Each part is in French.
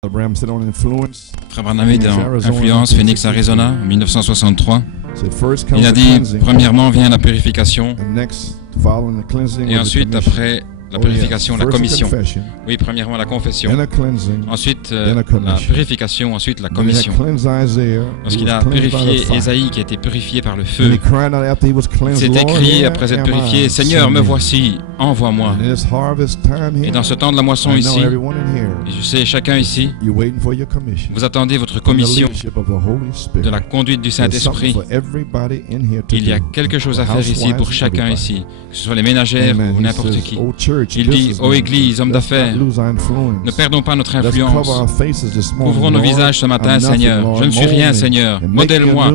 Frère Branham est dans Influence, Phoenix, Arizona, en 1963. Il a dit, premièrement vient la purification, et ensuite, après la purification, la commission. Oui, premièrement la confession, ensuite la purification, ensuite la commission. Lorsqu'il a purifié Ésaïe, qui a été purifié par le feu, il s'est écrit après être purifié, « Seigneur, me voici, envoie-moi. » Et dans ce temps de la moisson ici, et je sais, chacun ici, vous attendez votre commission de la conduite du Saint-Esprit. Il y a quelque chose à faire ici pour chacun ici, que ce soit les ménagères ou n'importe qui. Il dit, ô Église, hommes d'affaires, ne perdons pas notre influence. Couvrons nos visages ce matin, Seigneur. Je ne suis rien, Seigneur. Modèle-moi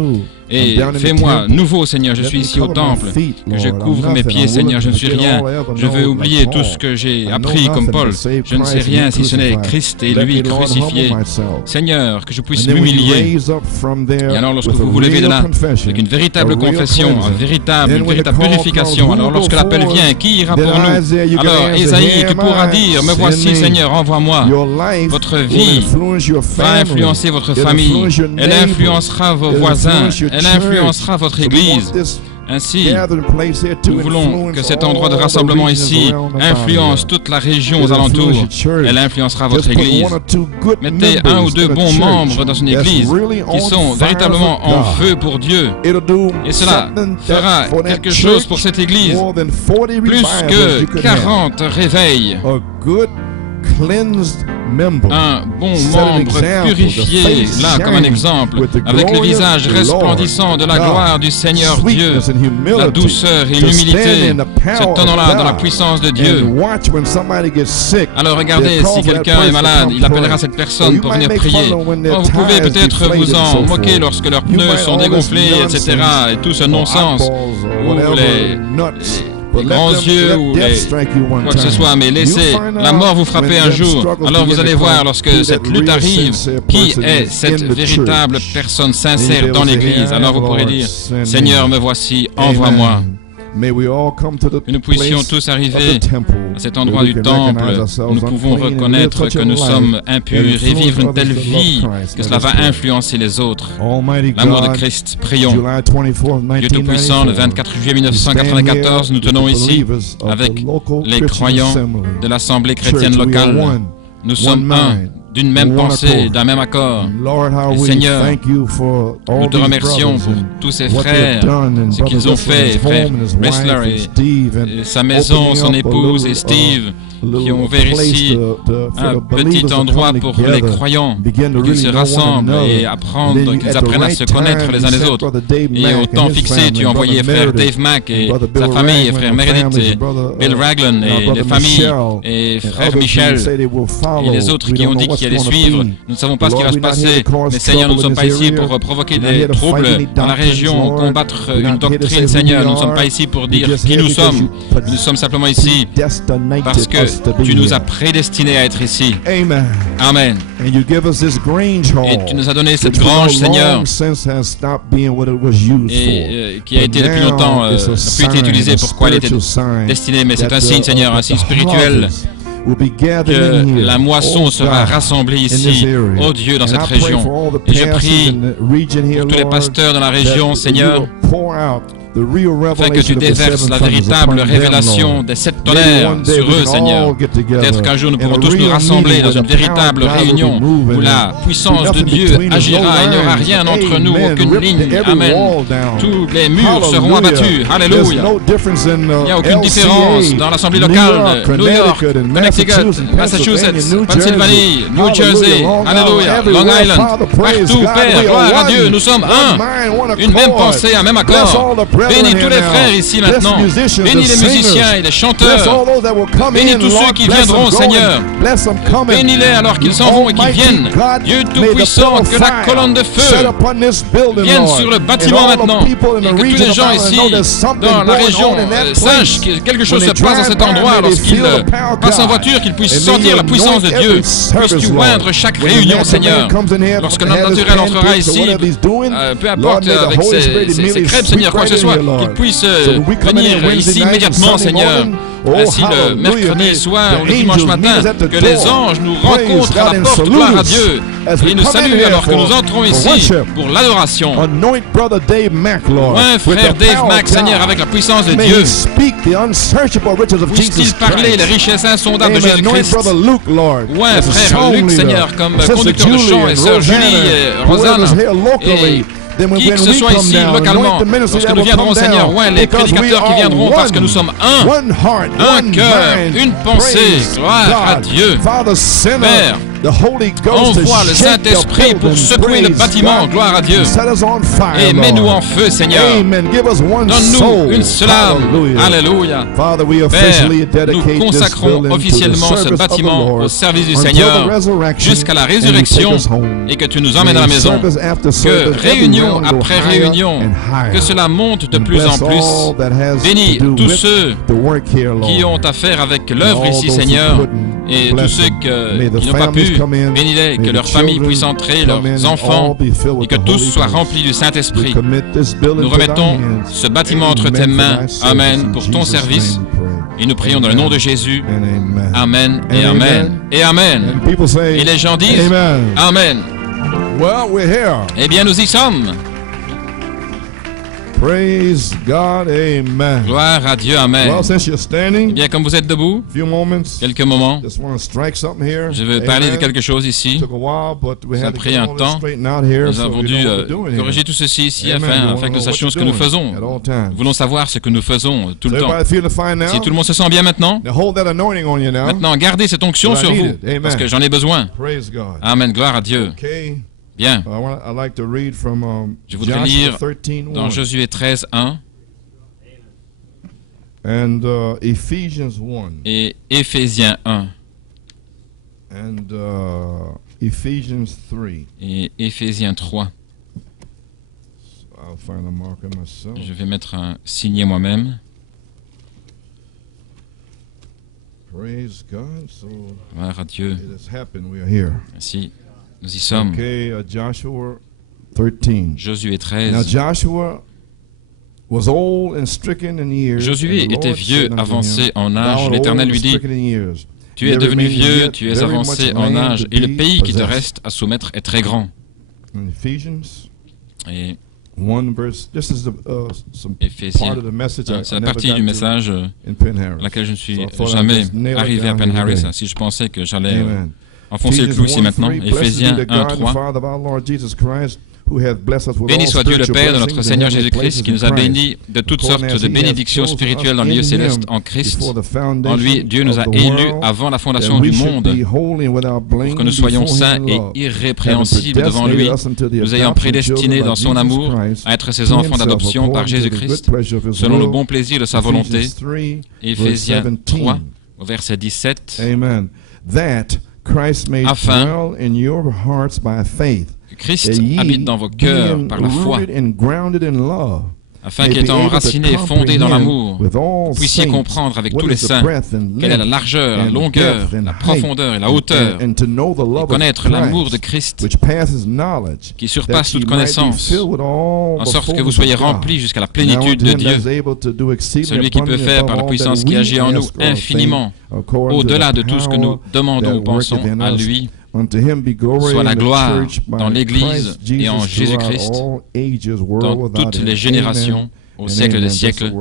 et fais-moi nouveau, Seigneur. Je suis ici au temple, que je couvre mes pieds, Seigneur. Je ne suis rien. Je veux oublier tout ce que j'ai appris comme Paul. Je ne sais rien si ce n'est Christ et lui crucifié. Seigneur, que je puisse m'humilier. Et alors, lorsque vous vous levez de là, avec une véritable confession, une véritable purification, alors lorsque l'appel vient, qui ira pour nous? Alors, Ésaïe, tu pourras dire, me voici, Seigneur, envoie-moi. Votre vie va influencer votre famille. Elle influencera vos voisins. Elle influencera votre Église. Ainsi, nous voulons que cet endroit de rassemblement ici influence toute la région aux alentours. Elle influencera votre Église. Mettez un ou deux bons membres dans une Église qui sont véritablement en feu pour Dieu. Et cela fera quelque chose pour cette Église. Plus que 40 réveils. Un bon membre purifié, là comme un exemple, avec le visage resplendissant de la gloire du Seigneur Dieu, la douceur et l'humilité, se tenant là dans la puissance de Dieu. Alors regardez, si quelqu'un est malade, il appellera cette personne pour venir prier. Oh, vous pouvez peut-être vous en moquer lorsque leurs pneus sont dégonflés, etc. et tout ce non-sens, ou les grands yeux ou quoi que ce soit, mais laissez la mort vous frapper un jour. Alors vous allez voir, lorsque cette lutte arrive, qui est cette véritable personne sincère dans l'Église. Alors vous pourrez dire, Seigneur, me voici, envoie-moi. Que nous puissions tous arriver à cet endroit du temple où nous pouvons reconnaître que nous sommes impurs et vivre une telle vie que cela va influencer les autres. L'amour de Christ, prions. Dieu Tout-Puissant, le 24 juillet 1994, nous tenons ici avec les croyants de l'Assemblée chrétienne locale. Nous sommes un, d'une même pensée, d'un même accord. Et Seigneur, nous te remercions pour tous ces frères, ce qu'ils ont fait, frère Wrestler et sa maison, son épouse et Steve, qui ont ouvert ici un petit endroit pour les croyants, qu'ils se rassemblent et qu'ils apprennent à se connaître les uns les autres. Et au temps fixé, tu as envoyé frère Dave Mack et sa famille, et frère Meredith et Bill Raglan et les familles, et frère Michel et les autres qui ont dit qu'ils allaient suivre. Nous ne savons pas ce qui va se passer, mais Seigneur, nous ne sommes pas ici pour provoquer des troubles dans la région, combattre une doctrine, Seigneur. Nous ne sommes pas ici pour dire qui nous sommes. Nous sommes simplement ici parce que tu nous as prédestinés à être ici. Amen. Et tu nous as donné cette grange, Seigneur, et qui a été depuis longtemps, n'a plus été utilisée pour quoi elle était destinée, mais c'est un signe, Seigneur, un signe spirituel, que la moisson sera rassemblée ici, ô Dieu, dans cette région. Et je prie pour tous les pasteurs dans la région, Seigneur, afin que tu déverses la véritable révélation des 7 tonnerres sur eux, Seigneur. Peut-être qu'un jour nous pourrons tous nous rassembler dans une véritable réunion où la puissance de Dieu agira. Il n'y aura rien entre nous, aucune ligne. Amen. Tous les murs seront abattus. Alléluia. Il n'y a aucune différence dans l'assemblée locale de New York, Connecticut, Massachusetts, Pennsylvanie, New Jersey. Alléluia. Long Island. Partout, Père, gloire à Dieu. Nous sommes un. Une même pensée, un même accord. Bénis tous les frères ici maintenant. Bénis les musiciens et les chanteurs. Bénis tous ceux qui viendront, Seigneur. Bénis-les alors qu'ils s'en vont et qu'ils viennent. Dieu Tout-Puissant, que la colonne de feu vienne sur le bâtiment maintenant. Et que tous les gens ici, dans la région, sachent que quelque chose se passe dans cet endroit lorsqu'ils passent en voiture, qu'ils puissent sentir la puissance de Dieu. Puisses-tu oindre chaque réunion, Seigneur. Lorsque notre naturel entrera ici, peu importe avec ses crêpes, Seigneur, quoi que ce soit, qu'il puisse venir ici immédiatement, Seigneur. Ainsi, le mercredi soir ou le dimanche matin, que les anges nous rencontrent à la porte, gloire à Dieu, et ils nous saluent alors que nous entrons ici pour l'adoration. Ouais, frère Dave Mack, Seigneur, avec la puissance de Dieu, puisse-t-il parler les richesses insondables de Jésus-Christ. Ouais, frère Luc, Seigneur, comme conducteur de chant, et sœur Julie et Rosanne, et qui que ce soit ici, localement, lorsque nous viendrons, Seigneur, ouais, les prédicateurs qui viendront, parce que nous sommes un cœur, une pensée, gloire à Dieu. Père, envoie le Saint-Esprit pour secouer le bâtiment, gloire à Dieu. Et mets-nous en feu, Seigneur. Donne-nous une seule âme. Alléluia. Père, nous consacrons officiellement ce bâtiment au service du Seigneur jusqu'à la résurrection et que tu nous emmènes à la maison. Que réunion après réunion, que cela monte de plus en plus. Bénis tous ceux qui ont affaire avec l'œuvre ici, Seigneur, et tous ceux qui n'ont pas pu. Bénis-les, que leurs familles puissent entrer, leurs enfants, et que tous soient remplis du Saint-Esprit. Nous remettons ce bâtiment entre tes mains. Amen. Pour ton service. Et nous prions dans le nom de Jésus. Amen et Amen. Et Amen. Et les gens disent Amen. Eh bien, nous y sommes. Praise God, amen. Gloire à Dieu, amen. Well, since you're standing, eh bien, comme vous êtes debout, quelques moments, je veux parler de quelque chose ici. Ça a pris un temps. Nous avons dû corriger tout ceci ici afin que nous sachions ce que nous faisons. Nous voulons savoir ce que nous faisons tout le temps. Si tout le monde se sent bien maintenant, gardez cette onction sur vous, parce que j'en ai besoin. Amen, gloire à Dieu. Bien. Je voudrais lire dans Josué 13, 1 et Éphésiens 1 et Éphésiens 3. Je vais mettre un signé moi-même. Gloire à Dieu. Ainsi. Nous y sommes. Josué 13. Josué était vieux, avancé en âge. L'Éternel lui dit, tu es devenu vieux, tu es avancé en âge, et le pays qui te reste à soumettre est très grand. Et Éphésiens, c'est la partie du message à laquelle je ne suis jamais arrivé à Penn-Harris. Si je pensais que j'allais enfoncez le clou ici maintenant. Éphésiens 1, 3. Béni soit Dieu le Père de notre Seigneur Jésus-Christ, qui nous a bénis de toutes sortes de bénédictions spirituelles dans le lieu céleste en Christ. En lui, Dieu nous a élus avant la fondation du monde pour que nous soyons saints et irrépréhensibles devant lui, nous ayant prédestinés dans son amour à être ses enfants d'adoption par Jésus-Christ, selon le bon plaisir de sa volonté. Éphésiens 3, au verset 17. Afin que Christ habite dans vos cœurs par la foi, afin qu'étant enraciné et fondé dans l'amour, vous puissiez comprendre avec tous les saints quelle est la largeur, la longueur, la profondeur et la hauteur, et connaître l'amour de Christ qui surpasse toute connaissance, en sorte que vous soyez remplis jusqu'à la plénitude de Dieu, celui qui peut faire par la puissance qui agit en nous infiniment, au-delà de tout ce que nous demandons ou pensons, à lui soit la gloire dans l'Église et en Jésus-Christ, dans toutes les générations, au siècle des siècles.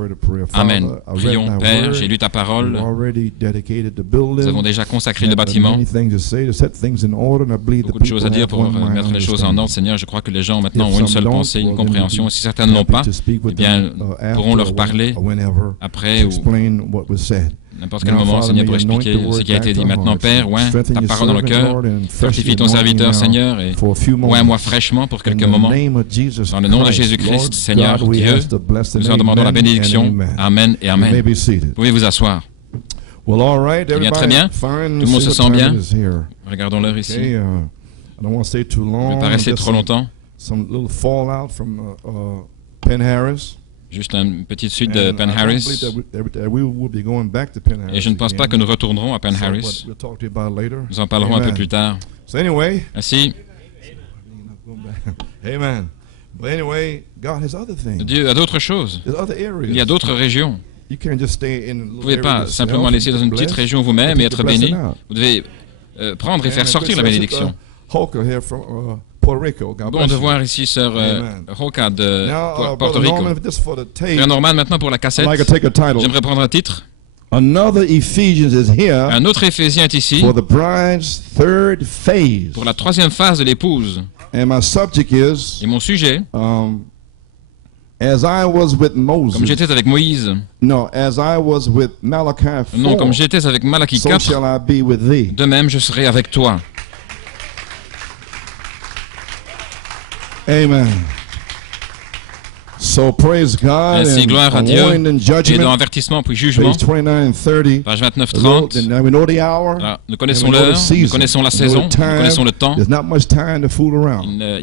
Amen. Prions, Père, j'ai lu ta parole. Nous avons déjà consacré le bâtiment. Beaucoup de choses à dire pour mettre les choses en ordre, Seigneur. Je crois que les gens maintenant ont une seule pensée, une compréhension. Si certains ne l'ont pas, eh bien, pourront leur parler après ou n'importe quel moment, Seigneur, pour expliquer ce qui a été dit. Maintenant, Père, ta parole dans le cœur, fortifie ton serviteur, Seigneur, et moi fraîchement pour quelques moments. Dans le nom de Jésus-Christ, Seigneur Dieu, nous en demandons la bénédiction. Amen et Amen. Vous pouvez vous asseoir. Eh bien, très bien. Tout le monde se sent bien. Regardons l'heure ici. Je ne vais pas rester trop longtemps. Juste une petite suite de Penn-Harris. Et je ne pense pas que nous retournerons à Penn-Harris. Nous en parlerons un peu plus tard. Ainsi, Dieu a d'autres choses. Il y a d'autres régions. Vous ne pouvez pas simplement laisser dans une petite région vous-même et être béni. Vous devez prendre et faire sortir la bénédiction. Bon de voir ici Sœur Roca de Porto Rico. Frère Norman, maintenant pour la cassette, j'aimerais prendre un titre. Un autre Éphésiens est ici pour la troisième phase de l'épouse. Et mon sujet, comme j'étais avec Moïse, non, comme j'étais avec Malachie 4, de même je serai avec toi. Amen. So praise God. Ainsi, gloire à Dieu. Et dans avertissement puis jugement, page 29-30. Nous connaissons l'heure, nous connaissons la saison, nous connaissons le temps. Il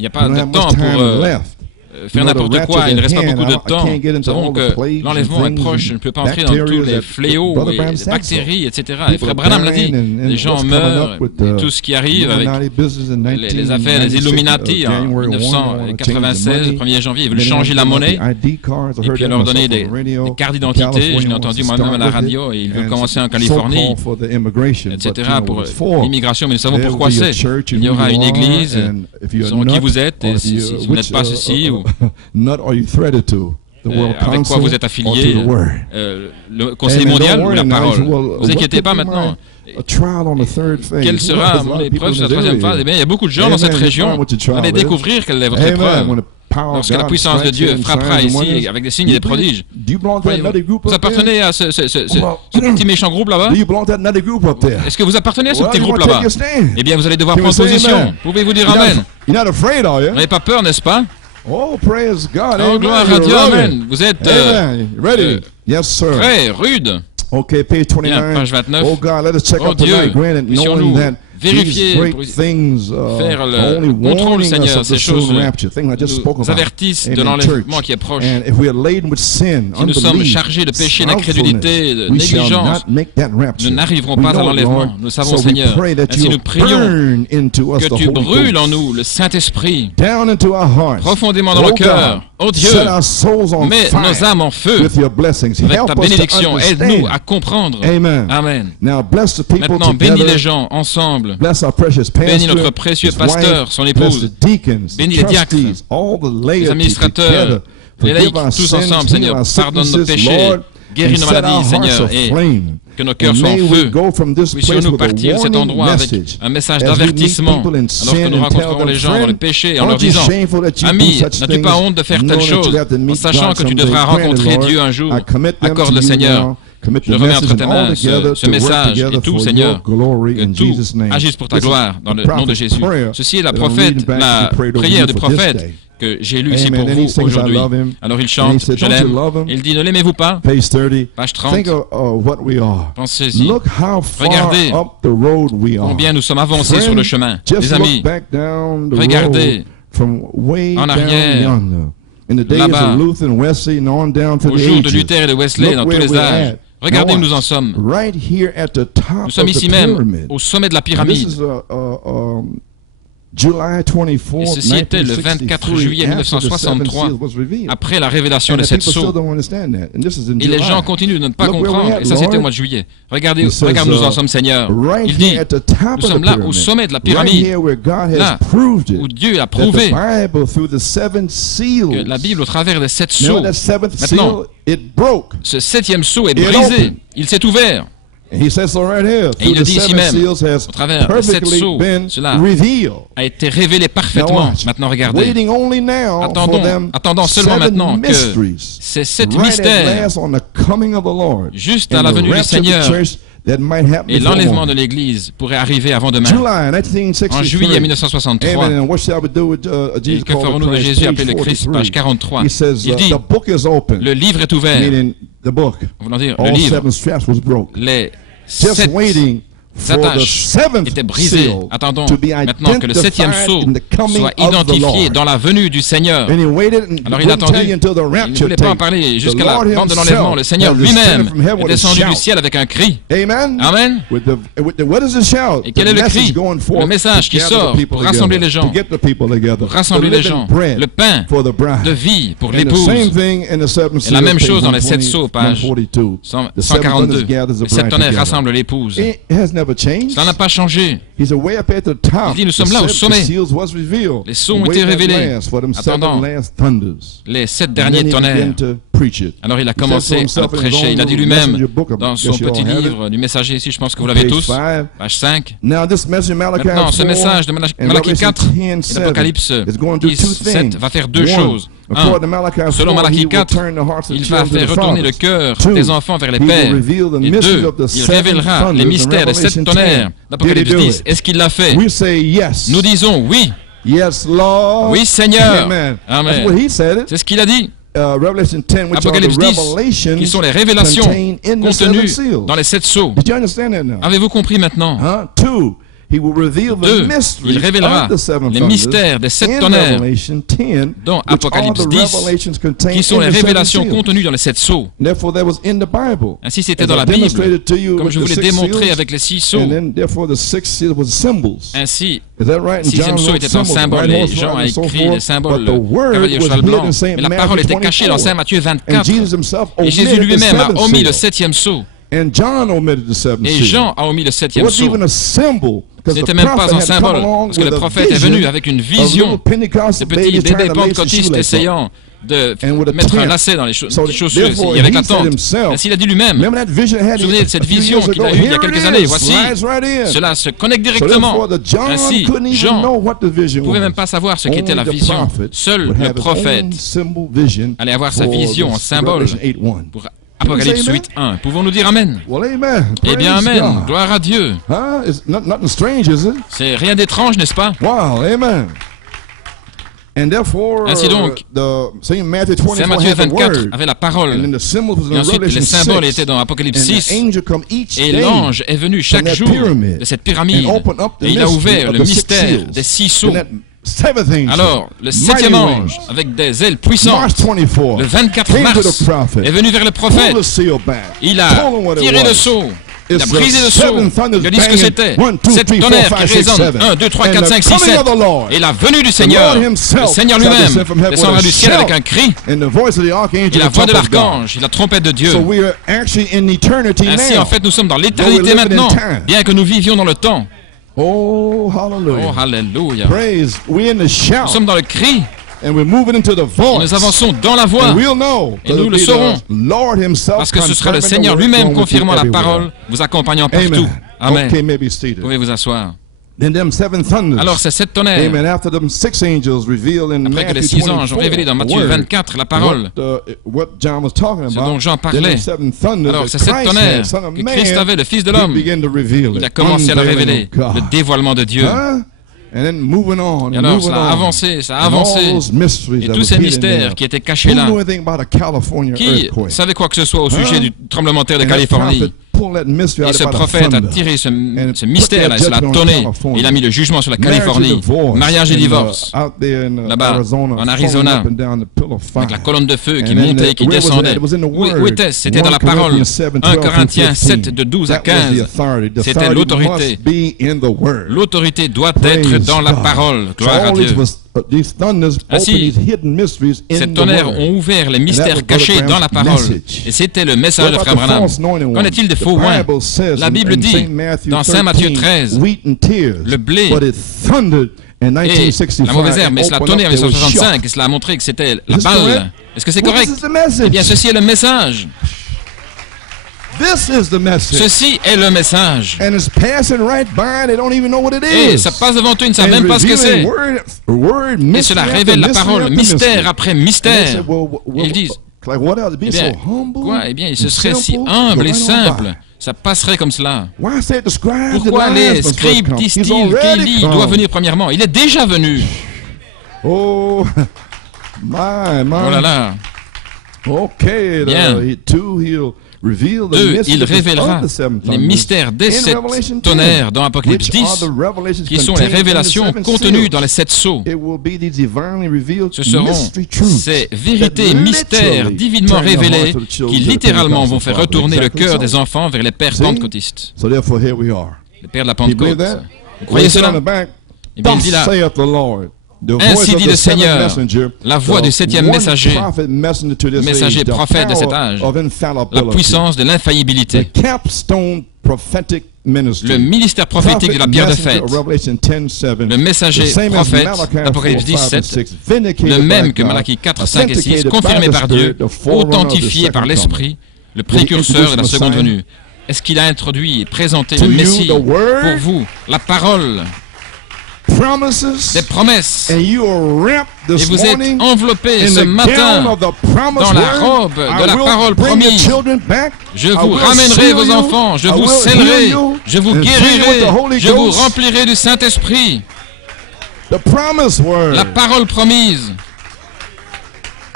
n'y a pas de temps pour faire n'importe quoi, il ne reste pas beaucoup de temps. Nous savons que l'enlèvement est proche, je ne peux pas entrer dans tous les fléaux, et les bactéries, etc. Et Frère Branham l'a dit, les gens meurent, et tout ce qui arrive avec les affaires, les Illuminati en 1996, le 1er janvier, ils veulent changer la monnaie, et puis leur donner des cartes d'identité. Je l'ai entendu moi-même à la radio, et ils veulent commencer en Californie, etc. pour l'immigration, mais nous savons pourquoi c'est. Il y aura une église, selon qui vous êtes, et si vous n'êtes pas ceci, ou avec quoi vous êtes affilié, le Conseil mondial ou la parole. Ne vous inquiétez pas maintenant. Quelle sera l'épreuve sur la troisième phase? Eh bien, il y a beaucoup de gens dans cette région. Vous allez découvrir quelle est votre épreuve. Lorsque la puissance de Dieu frappera ici avec des signes et des prodiges. Vous appartenez à ce petit méchant groupe là-bas? Est-ce que vous appartenez à ce petit groupe là-bas? Eh bien, vous allez devoir prendre position. Pouvez-vous dire Amen? Vous n'avez pas peur, n'est-ce pas? Oh, praise God. Oh, gloire à Dieu, Amen. Vous êtes prêts, rude. Okay, page 29. Bien, page 29. Oh God, let us check out tonight, granted, knowing that vérifier, faire le contrôle, Seigneur, ces choses nous avertissent de l'enlèvement qui est proche. Si nous sommes chargés de péché, d'incrédulité, de négligence, nous n'arriverons pas à l'enlèvement. Nous savons, Seigneur. Ainsi nous prions que tu brûles en nous le Saint-Esprit profondément dans nos cœurs. Oh Dieu, mets nos âmes en feu avec ta bénédiction. Aide-nous à comprendre. Amen. Maintenant, bénis les gens ensemble. Bénis notre précieux pasteur, son épouse. Bénis les diacres, les administrateurs, les laïcs, tous ensemble, Seigneur. Pardonne nos péchés, guéris nos maladies, Seigneur, et que nos cœurs soient en feu. Puissions-nous partir de cet endroit avec un message d'avertissement, alors que nous rencontrerons les gens dans le péché, en leur disant: Ami, n'as-tu pas honte de faire telle chose, en sachant que tu devras rencontrer Dieu un jour? Accorde le Seigneur. Je remets entre tes mains ce message et tout, Seigneur, que tout agisse pour ta gloire, dans le nom de Jésus. Ceci est la prière du prophète que j'ai lu ici pour vous aujourd'hui. Alors il chante, je l'aime. Il dit, ne l'aimez-vous pas? Page 30. Pensez-y. Regardez combien nous sommes avancés sur le chemin. Les amis, regardez en arrière, là-bas, au jour de Luther et de Wesley, dans tous les âges. Regardez où nous en sommes. Nous sommes ici même, au sommet de la pyramide. Et ceci était le 24 juillet 1963, après la révélation de cette sceau. Et les gens continuent de ne pas comprendre. Et ça, c'était au mois de juillet. Regardez où nous en sommes, Seigneur. Il dit, nous sommes là, au sommet de la pyramide, là où Dieu a prouvé que la Bible, au travers des 7 sceaux, maintenant, ce 7e sceau est brisé. Il s'est ouvert. Et il le dit ici même, au travers de cette sceau, cela a été révélé parfaitement. Maintenant, regardez. Attendons seulement maintenant que ces 7 mystères, juste à la venue du Seigneur, et l'enlèvement de l'Église pourrait arriver avant demain. En juillet 1963, et que ferons-nous de Jésus appelé le Christ, page 43. Il dit, le livre est ouvert. Voulant dire, le livre, les 7 Sa tâche était brisée. Attendons maintenant que le septième sceau soit identifié dans la venue du Seigneur. Alors il a attendu. Il ne voulait pas en parler jusqu'à la bande de l'enlèvement. Le Seigneur lui-même est descendu du ciel avec un cri. Amen. Et quel est le cri? Le message qui sort pour rassembler les gens. Pour rassembler les gens. Le pain de vie pour l'épouse. Et la même chose dans les 7 sceaux, page 142. Les 7 tonnerres rassemblent l'épouse. Cela n'a pas changé. Il dit, nous sommes là au sommet. Les sceaux ont été révélés. Attendant les 7 derniers tonnerres. Alors il a commencé à prêcher. Il a dit lui-même dans son petit livre du messager ici, je pense que vous l'avez tous, page 5. Maintenant, ce message de Malachie 4 et d'Apocalypse 7 va faire 2 choses. 1. Selon Malachie 4, il va faire retourner le cœur des enfants vers les pères. Et 2. Il révélera les mystères des 7 tonnerres d'Apocalypse 10. Est-ce qu'il l'a fait? Nous disons oui. Oui, Seigneur. Amen. C'est ce qu'il a dit. Apocalypse 10, qui sont les révélations contenues dans les 7 sceaux. Avez-vous compris maintenant? 2. Il révélera les mystères des 7 tonnerres dans Apocalypse 10, qui sont les révélations contenues dans les 7 sceaux. Ainsi, c'était dans la Bible, comme je vous l'ai démontré avec les 6 sceaux. Ainsi, le 6e sceau était un symbole, et Jean a écrit les symboles, le cavalier au cheval blanc, mais la parole était cachée dans Saint Matthieu 24, et Jésus lui-même a omis le 7e sceau. Et Jean a omis le 7e sceau. Ce n'était même pas un symbole, parce que le prophète est venu avec une vision de petits bébés pentecôtistes essayant de mettre un lacet dans les chaussures. Il y avait qu'attendre. Ainsi, il a dit lui-même, souvenez de cette vision qu'il a eue il y a quelques années. Voici, cela se connecte directement. Ainsi, Jean ne pouvait même pas savoir ce qu'était la vision. Seul le prophète allait avoir sa vision en symbole pour Apocalypse 8.1. Pouvons-nous dire Amen? Eh bien, Amen. Gloire à Dieu. C'est rien d'étrange, n'est-ce pas? Ainsi donc, Saint Matthieu 24 avait la parole. Et ensuite, les symboles étaient dans Apocalypse 6. Et l'ange est venu chaque jour de cette pyramide. Et il a ouvert le mystère des 6 sceaux. Alors, le 7e ange, avec des ailes puissantes, le 24 mars, est venu vers le prophète. Il a tiré le sceau. Il a brisé le sceau. Il a dit ce que c'était. 7 tonnerres qui résonnent. 1, 2, 3, 4, 5, 6, 7. Et la venue du Seigneur, le Seigneur lui-même, descendra du ciel avec un cri. Et la voix de l'archange, et la trompette de Dieu. Ainsi, en fait, nous sommes dans l'éternité maintenant, bien que nous vivions dans le temps. Oh, hallelujah. Nous sommes dans le cri. Et nous avançons dans la voie. Et nous le saurons. Parce que ce sera le Seigneur lui-même confirmant la parole, vous accompagnant partout. Amen. Vous pouvez vous asseoir. Alors ces 7 tonnerres, après que les 6 anges ont révélé dans Matthieu 24 la parole, ce dont Jean parlait, alors ces 7 tonnerres que Christ avait, le Fils de l'homme, il a commencé à le révéler, le dévoilement de Dieu. Et alors, ça a avancé, et tous ces mystères qui étaient cachés là, qui savait quoi que ce soit au sujet du tremblement de terre de Californie? Et ce prophète a tiré ce mystère-là, et cela a tonné. Il a mis le jugement sur la Californie. Mariage et divorce. Là-bas, en Arizona, avec la colonne de feu qui montait et qui descendait. Où était-ce? C'était dans la parole. 1 Corinthiens 7, de 12 à 15. C'était l'autorité. L'autorité doit être dans la parole. Gloire à Dieu. Ainsi, ces tonnerres ont ouvert les mystères cachés dans la parole. Et c'était le message de Frère Branham. Qu'en est-il des faux oins? La Bible dit, dans Saint Matthieu 13, le blé et la mauvaise herbe, mais cela tonnait en 1965, et cela a montré que c'était la balle. Est-ce que c'est correct? Eh bien, ceci est le message. Ceci est le message. Et ça passe devant eux, ils ne savent même pas ce que c'est. Et cela révèle la parole, mystère après mystère. Et ils disent, eh bien, quoi? Eh bien, il se serait si humble et simple. Ça passerait comme cela. Pourquoi les scribes disent-ils qu'Élie doit venir premièrement? Il est déjà venu. Oh là là. Bien. 2. Il révélera les mystères des 7 tonnerres dans Apocalypse 10, qui sont les révélations contenues dans les 7 sceaux. Ce seront ces vérités, mystères divinement révélés qui littéralement vont faire retourner le cœur des enfants vers les pères pentecôtistes. Les pères de la Pentecôte. Vous croyez cela? Eh bien, il dit là, ainsi dit le Seigneur, la voix du 7e messager, le messager prophète de cet âge, la puissance de l'infaillibilité, le ministère prophétique de la pierre de fête, le messager prophète d'Apocalypse 17, le même que Malachie 4, 5 et 6, confirmé par Dieu, authentifié par l'Esprit, le précurseur de la seconde venue. Est-ce qu'il a introduit et présenté le Messie pour vous, la parole, des promesses, et vous êtes enveloppés ce matin dans la robe de la parole promise. Je vous ramènerai vos enfants, je vous scellerai, je vous guérirai, je vous remplirai du Saint-Esprit. La parole promise.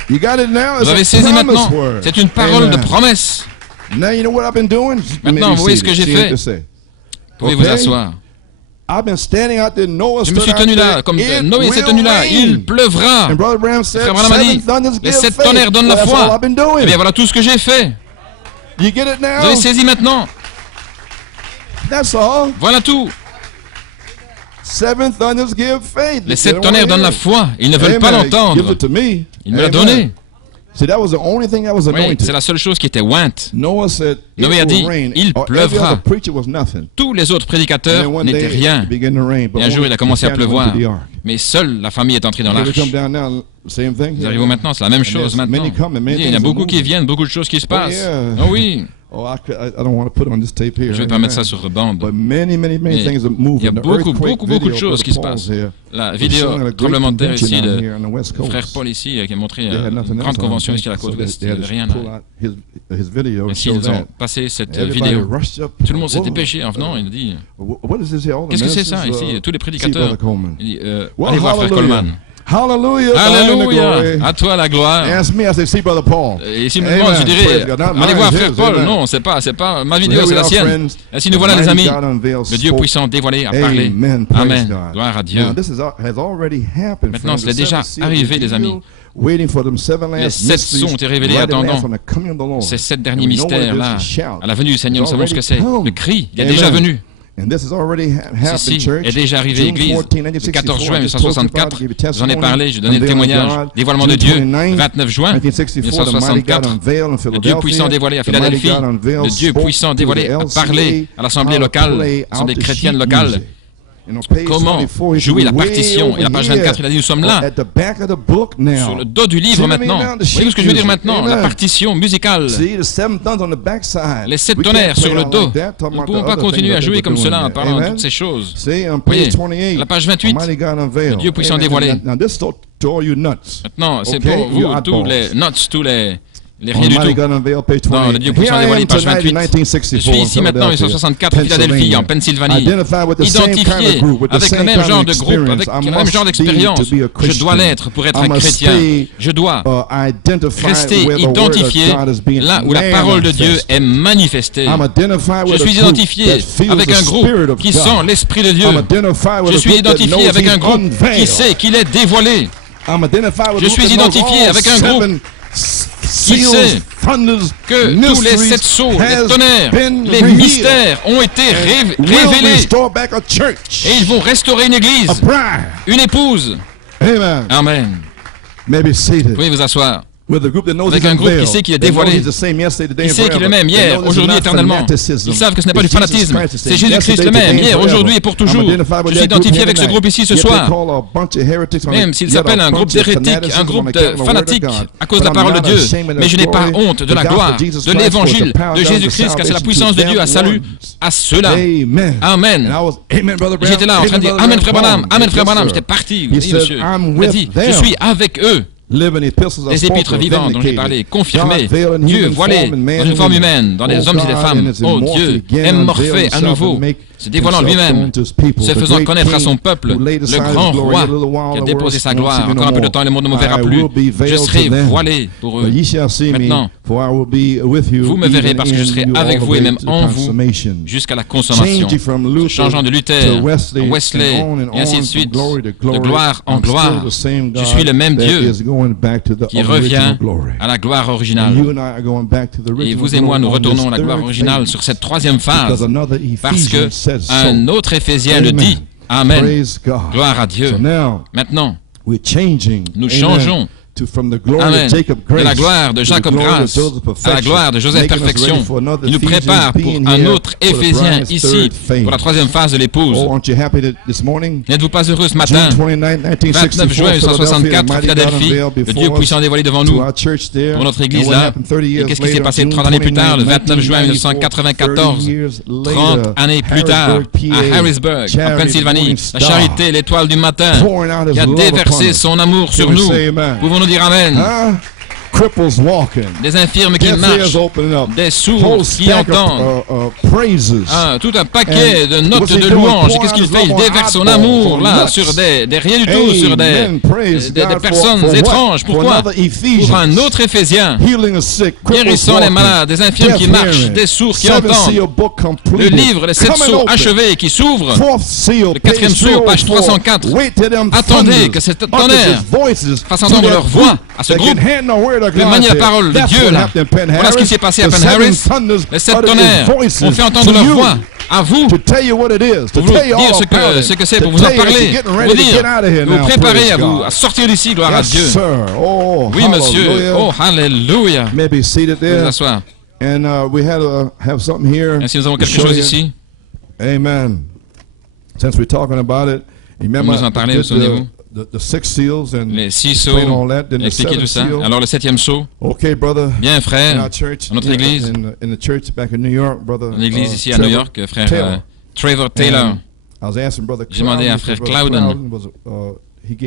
Vous avez saisi maintenant, c'est une parole de promesse. Maintenant, vous voyez ce que j'ai fait. Vous pouvez vous asseoir. Je me suis tenu là, comme Noé s'est tenu là. Il pleuvra. Frère Branham a dit, les 7 tonnerres donnent la foi. Eh bien, voilà tout ce que j'ai fait. Vous avez saisi maintenant. Voilà tout. Les 7 tonnerres donnent la foi. Ils ne veulent pas l'entendre. Il me l'a donné. Oui, c'est la seule chose qui était ointe. Noé a dit, il pleuvra. Tous les autres prédicateurs n'étaient rien. Et un jour, il a commencé à pleuvoir. Mais seule la famille est entrée dans l'arche. Nous arrivons maintenant, c'est la même chose maintenant. Il y en a beaucoup qui viennent, beaucoup de choses qui se passent. Oh oui. Je ne vais pas mettre ça sur bande. Mais il y a beaucoup de choses qui se passent. La vidéo tremblement de terre ici, de frère Paul ici, qui a montré une grande convention ici à la côte ouest. Il n'y avait rien. Et s'ils ont passé cette vidéo, tout le monde s'est dépêché en venant. Il a dit, qu'est-ce que c'est ça ici? Tous les prédicateurs. Il dit, allez voir frère Coleman. Hallelujah. Alléluia. À toi la gloire. Et si me demande, je dirais, allez voir frère Paul. Non, c'est pas ma vidéo, c'est la sienne. Ainsi nous voilà les amis. Le Dieu puissant dévoilé a parlé. Amen. Gloire à Dieu. Maintenant, c'est déjà arrivé les amis. Les 7 sons ont été révélés attendant ces 7 derniers mystères-là. À la venue du Seigneur, nous savons ce que c'est. Le cri, il est déjà venu. Ceci est déjà arrivé à l'Église. Le 14 juin 1964, j'en ai parlé, j'ai donné le témoignage. Dévoilement de Dieu, 29 juin 1964. Le Dieu puissant dévoilé à Philadelphie. Le Dieu puissant dévoilé a parlé à l'Assemblée locale, l'Assemblée chrétienne locale. Comment jouer la partition. Et la page 24, il a dit, nous sommes là, sur le dos du livre maintenant. Vous voyez ce que je veux dire maintenant? La partition musicale. Les 7 tonnerres sur le dos. Nous ne pouvons pas continuer à jouer comme cela en parlant de toutes ces choses. Vous voyez, la page 28, le Dieu puissant dévoilé. Maintenant, c'est pour vous, tous les nuts, tous les rien du tout. Non, le Dieu puissant dévoilé, page 28. Je suis ici maintenant, 1964, Philadelphie, en Pennsylvanie, identifié avec le même genre de groupe, avec le même genre d'expérience. Je dois l'être pour être un chrétien. Je dois rester identifié là où la parole de Dieu est manifestée. Je suis identifié avec un groupe qui sent l'Esprit de Dieu. Je suis identifié avec un groupe qui sait qu'il est dévoilé. Je suis identifié avec un groupe qui sait que tous les 7 sceaux, les tonnerres, les mystères ont été révélés et ils vont restaurer une église, une épouse. Amen. Vous pouvez vous asseoir. Avec un groupe qui sait qu'il est dévoilé, qui sait qu'il est le même hier, aujourd'hui, éternellement. Ils savent que ce n'est pas du fanatisme, c'est Jésus-Christ le même, hier, aujourd'hui et pour toujours. Je suis identifié avec ce groupe ici ce soir. Même s'il s'appelle un groupe d'hérétiques, un groupe de fanatiques à cause de la parole de Dieu, mais je n'ai pas honte de la gloire, de l'évangile de Jésus-Christ, car c'est la puissance de Dieu à salut à ceux-là. Amen. J'étais là en train de dire Amen frère Branham, Amen frère Branham. J'étais parti, oui monsieur. Il m'a dit, je suis avec eux. Les épîtres vivantes dont j'ai parlé, confirmées, Dieu voilé dans une forme humaine, dans des hommes et des femmes. Oh Dieu, Morphée à nouveau, se dévoilant lui-même, se faisant connaître à son peuple, le grand roi qui a déposé sa gloire. Encore un peu de temps, le monde ne me verra plus. Je serai voilé pour eux. Maintenant, vous me verrez parce que je serai avec vous et même en vous jusqu'à la consommation. Changeant de Luther à Wesley et ainsi de suite, de gloire en gloire, je suis le même Dieu qui revient à la gloire originale. Et vous et moi, nous retournons à la gloire originale sur cette troisième phase parce que un autre Ephésien le dit. Amen. Gloire à Dieu. Maintenant, nous changeons. Amen. De la gloire de Jacob Grâce à la gloire de Joseph Perfection. Il nous prépare pour un autre Éphésien ici, pour la troisième phase de l'épouse. N'êtes-vous pas heureux ce matin? 29 juin 1964 à Philadelphie, le Dieu puissant dévoilé devant nous, pour notre église là. Et qu'est-ce qui s'est passé 30 années plus tard, le 29 juin 1994, 30 années plus tard, à Harrisburg, en Pennsylvanie, la charité, l'étoile du matin, qui a déversé son amour sur nous. Pouvons-nous dire Amen? Des infirmes qui marchent, des sourds qui entendent, tout un paquet de notes de louanges. Qu'est-ce qu'il fait? Il déverse son amour là sur des rien du tout, sur des personnes étranges. Pourquoi? Pour un autre Ephésien, guérissant les malades, des infirmes qui marchent, des sourds qui entendent. Le livre, les 7 sceaux achevés qui s'ouvrent, le 4e sceau, page 304. Attendez que cet tonnerre fasse entendre leur voix à ce groupe. De manier la parole de Dieu là. Voilà ce qui s'est passé à Penn Harris. Les 7 tonnerres ont fait entendre leur voix à vous pour vous dire ce que c'est, pour vous en parler, pour vous dire, vous préparer à sortir d'ici, gloire à Dieu. Oui, monsieur. Oh, alléluia. Vous vous asseoir. Ainsi, nous avons quelque chose ici. Amen. Nous en parler, vous souvenez-vous? Les 6 sceaux, expliquer tout ça. Alors le 7e sceau. Bien, frère, dans notre église, une église ici à New York, frère Trevor Taylor. J'ai demandé à frère Clouden. Il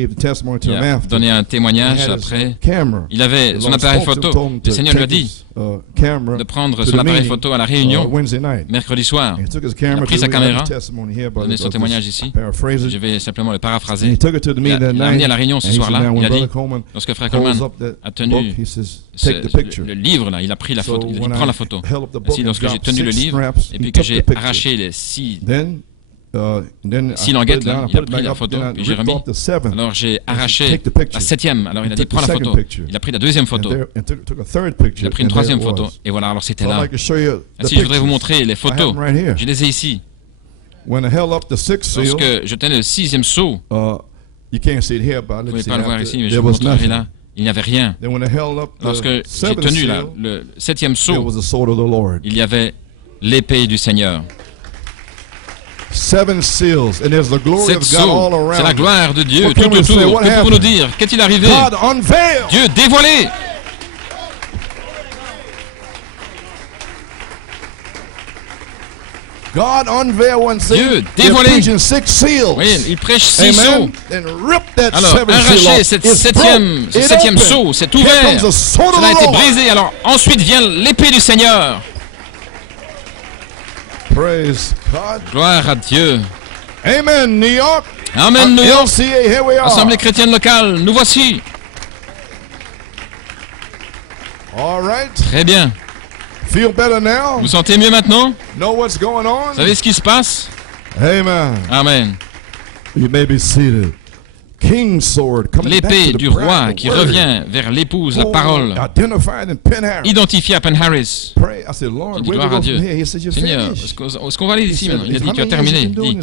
a donné un témoignage après. Il avait son appareil photo. Le Seigneur lui a dit de prendre son appareil photo à la réunion mercredi soir. Il a pris sa caméra, donné son témoignage ici. Je vais simplement le paraphraser. Il l'a amené à la réunion ce soir-là. Il a dit, lorsque frère Coleman a tenu le livre, là, il a pris la photo. Il prend la photo. Ainsi, lorsque j'ai tenu le livre et puis que j'ai arraché les 6 languettes, là, il a pris la photo, puis j'ai remis. Alors j'ai arraché la 7e. Alors il a dit, prends la photo. Il a pris la 2e photo. Il a pris une 3e photo. Et voilà, alors c'était là. Ainsi, je voudrais vous montrer les photos. Je les ai ici. Lorsque je tenais le 6e sceau, vous ne pouvez pas le voir ici, mais je vous montrerai là. Il n'y avait rien. Lorsque j'ai tenu là, le 7e sceau, il y avait l'épée du Seigneur. 7 sceaux, c'est la gloire de Dieu tout autour. Que pouvons-nous dire? Qu'est-il arrivé? Dieu dévoilé. Dieu dévoilé. Oui, il prêche 6 sceaux. Alors, arrachez cette 7e sceau, c'est ouvert. Cela a été brisé. Alors, ensuite vient l'épée du Seigneur. Gloire à Dieu. Amen, New York. Amen, New York. Assemblée chrétienne locale, nous voici. Très bien. Vous vous sentez mieux maintenant? Vous savez ce qui se passe? Amen. Amen. You may be seated. L'épée du roi qui revient vers l'épouse, la parole, identifiée à Penn Harris. J'ai dit, gloire à Dieu. Seigneur, est-ce qu'on va aller d'ici maintenant? Il a dit, tu as terminé. Il dit,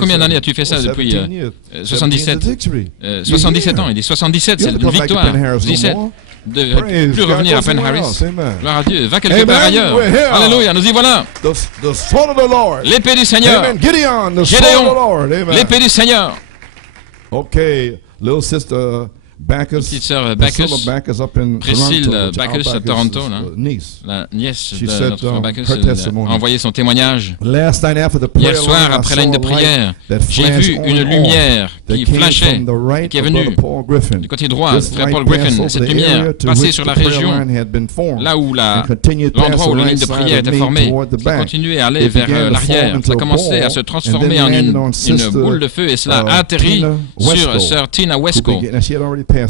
combien d'années as-tu fait ça depuis 77 ans. Il dit, 77, c'est une victoire. 17, de ne plus revenir à Penn Harris. Gloire à Dieu. Va quelque part ailleurs. Alléluia, nous y voilà. L'épée du Seigneur. Gédéon. L'épée du Seigneur. Okay, little sister petite sœur Bacchus, Priscille Bacchus à Toronto, là, la nièce de notre frère Bacchus, a envoyé son témoignage. Hier soir, après la ligne de prière, j'ai vu une lumière qui flashait, qui est venue du côté droit de frère Paul Griffin. Cette lumière passée sur la région, là où l'endroit où la ligne de prière était formée, ça continuait à aller vers l'arrière. Ça commençait à se transformer en une boule de feu et cela a atterri sur sœur Tina Wesco.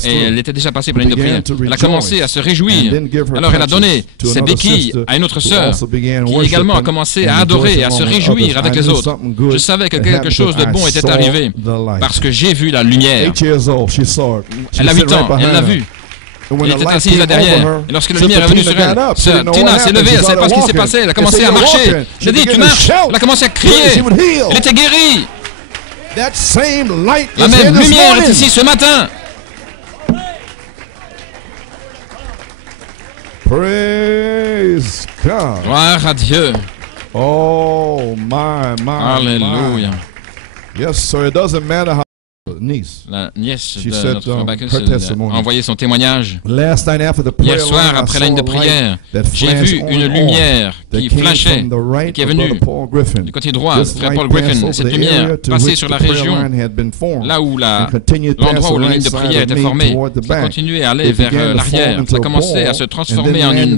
Et elle était déjà passée par la ligne de prière. Elle a commencé à se réjouir. Alors elle a donné ses béquilles à une autre sœur qui également a commencé à adorer et à se réjouir avec les autres. Je savais que quelque chose de bon était arrivé parce que j'ai vu la lumière. Elle a 8 ans, elle l'a vu. Elle était assise là derrière. Et lorsque la lumière est venue sur elle, sœur Tina s'est levée, elle ne savait pas ce qui s'est passé. Elle a commencé à marcher. J'ai dit, tu marches. Elle a commencé à crier. Elle était guérie. La même lumière est ici ce matin. Praise God. Gloire à Dieu. Oh my. Alléluia. Yes, sir. It doesn't matter how. La nièce de notre frère Bacchus a envoyé son témoignage. Hier soir, après la ligne de prière, j'ai vu une lumière qui flashait, qui est venue du côté droit de frère Paul Griffin. Cette lumière passée sur la région, là où l'endroit où la ligne de prière était formée, ça continuait à aller vers l'arrière. Ça commençait à se transformer en une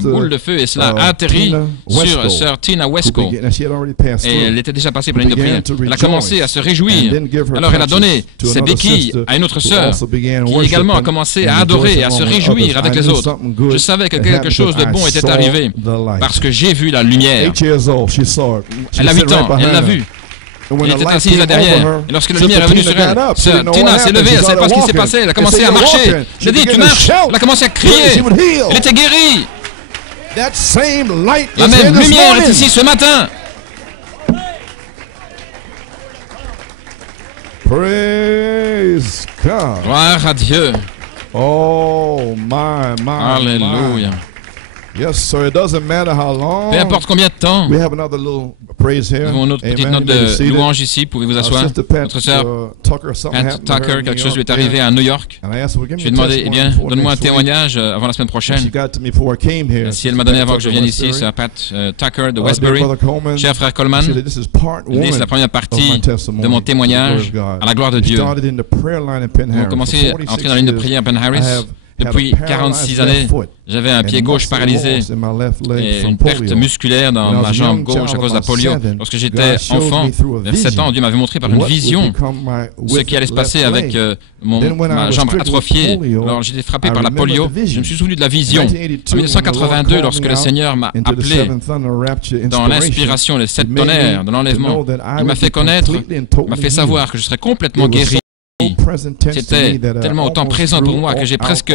boule de feu et cela a atterri sur sœur Tina Wesco. Et elle était déjà passée par la ligne de prière. Elle a commencé à se réjouir. Alors elle a donné ses béquilles à une autre sœur qui également a commencé à adorer et à se réjouir avec les autres. Je savais que quelque chose de bon était arrivé parce que j'ai vu la lumière. Elle a 8 ans, elle l'a vu. Elle était assise là derrière. Et lorsque la lumière est venue sur elle, sœur Tina s'est levée, elle ne savait pas ce qui s'est passé. Elle a commencé à marcher. J'ai dit, tu marches. Elle a commencé à crier. Elle était guérie. La même lumière est ici ce matin. Praise God. Gloire à Dieu. Oh my. Alléluia. Yes, sir. It doesn't matter how long. Peu importe combien de temps. We have another little praise here. Nous avons une autre petite note de louange ici. Pouvez-vous asseoir. Notre sœur Pat Tucker, quelque chose lui est arrivé à New York. Je lui ai demandé, donne-moi un témoignage avant la semaine prochaine. Si elle m'a donné avant que je vienne ici, c'est Pat Tucker de Westbury. Cher frère Coleman, c'est la première partie de mon témoignage à la gloire de Dieu. Nous avons commencé à entrer dans la ligne de prière à Ben Harris. Depuis 46 années, j'avais un pied gauche paralysé et une perte musculaire dans ma jambe gauche à cause de la polio. Lorsque j'étais enfant, vers 7 ans, Dieu m'avait montré par une vision ce qui allait se passer avec ma jambe atrophiée. Alors j'étais frappé par la polio. Je me suis souvenu de la vision. En 1982, lorsque le Seigneur m'a appelé dans l'inspiration, les 7 tonnerres de l'enlèvement, il m'a fait connaître, m'a fait savoir que je serais complètement guéri. C'était tellement autant présent pour moi que j'ai presque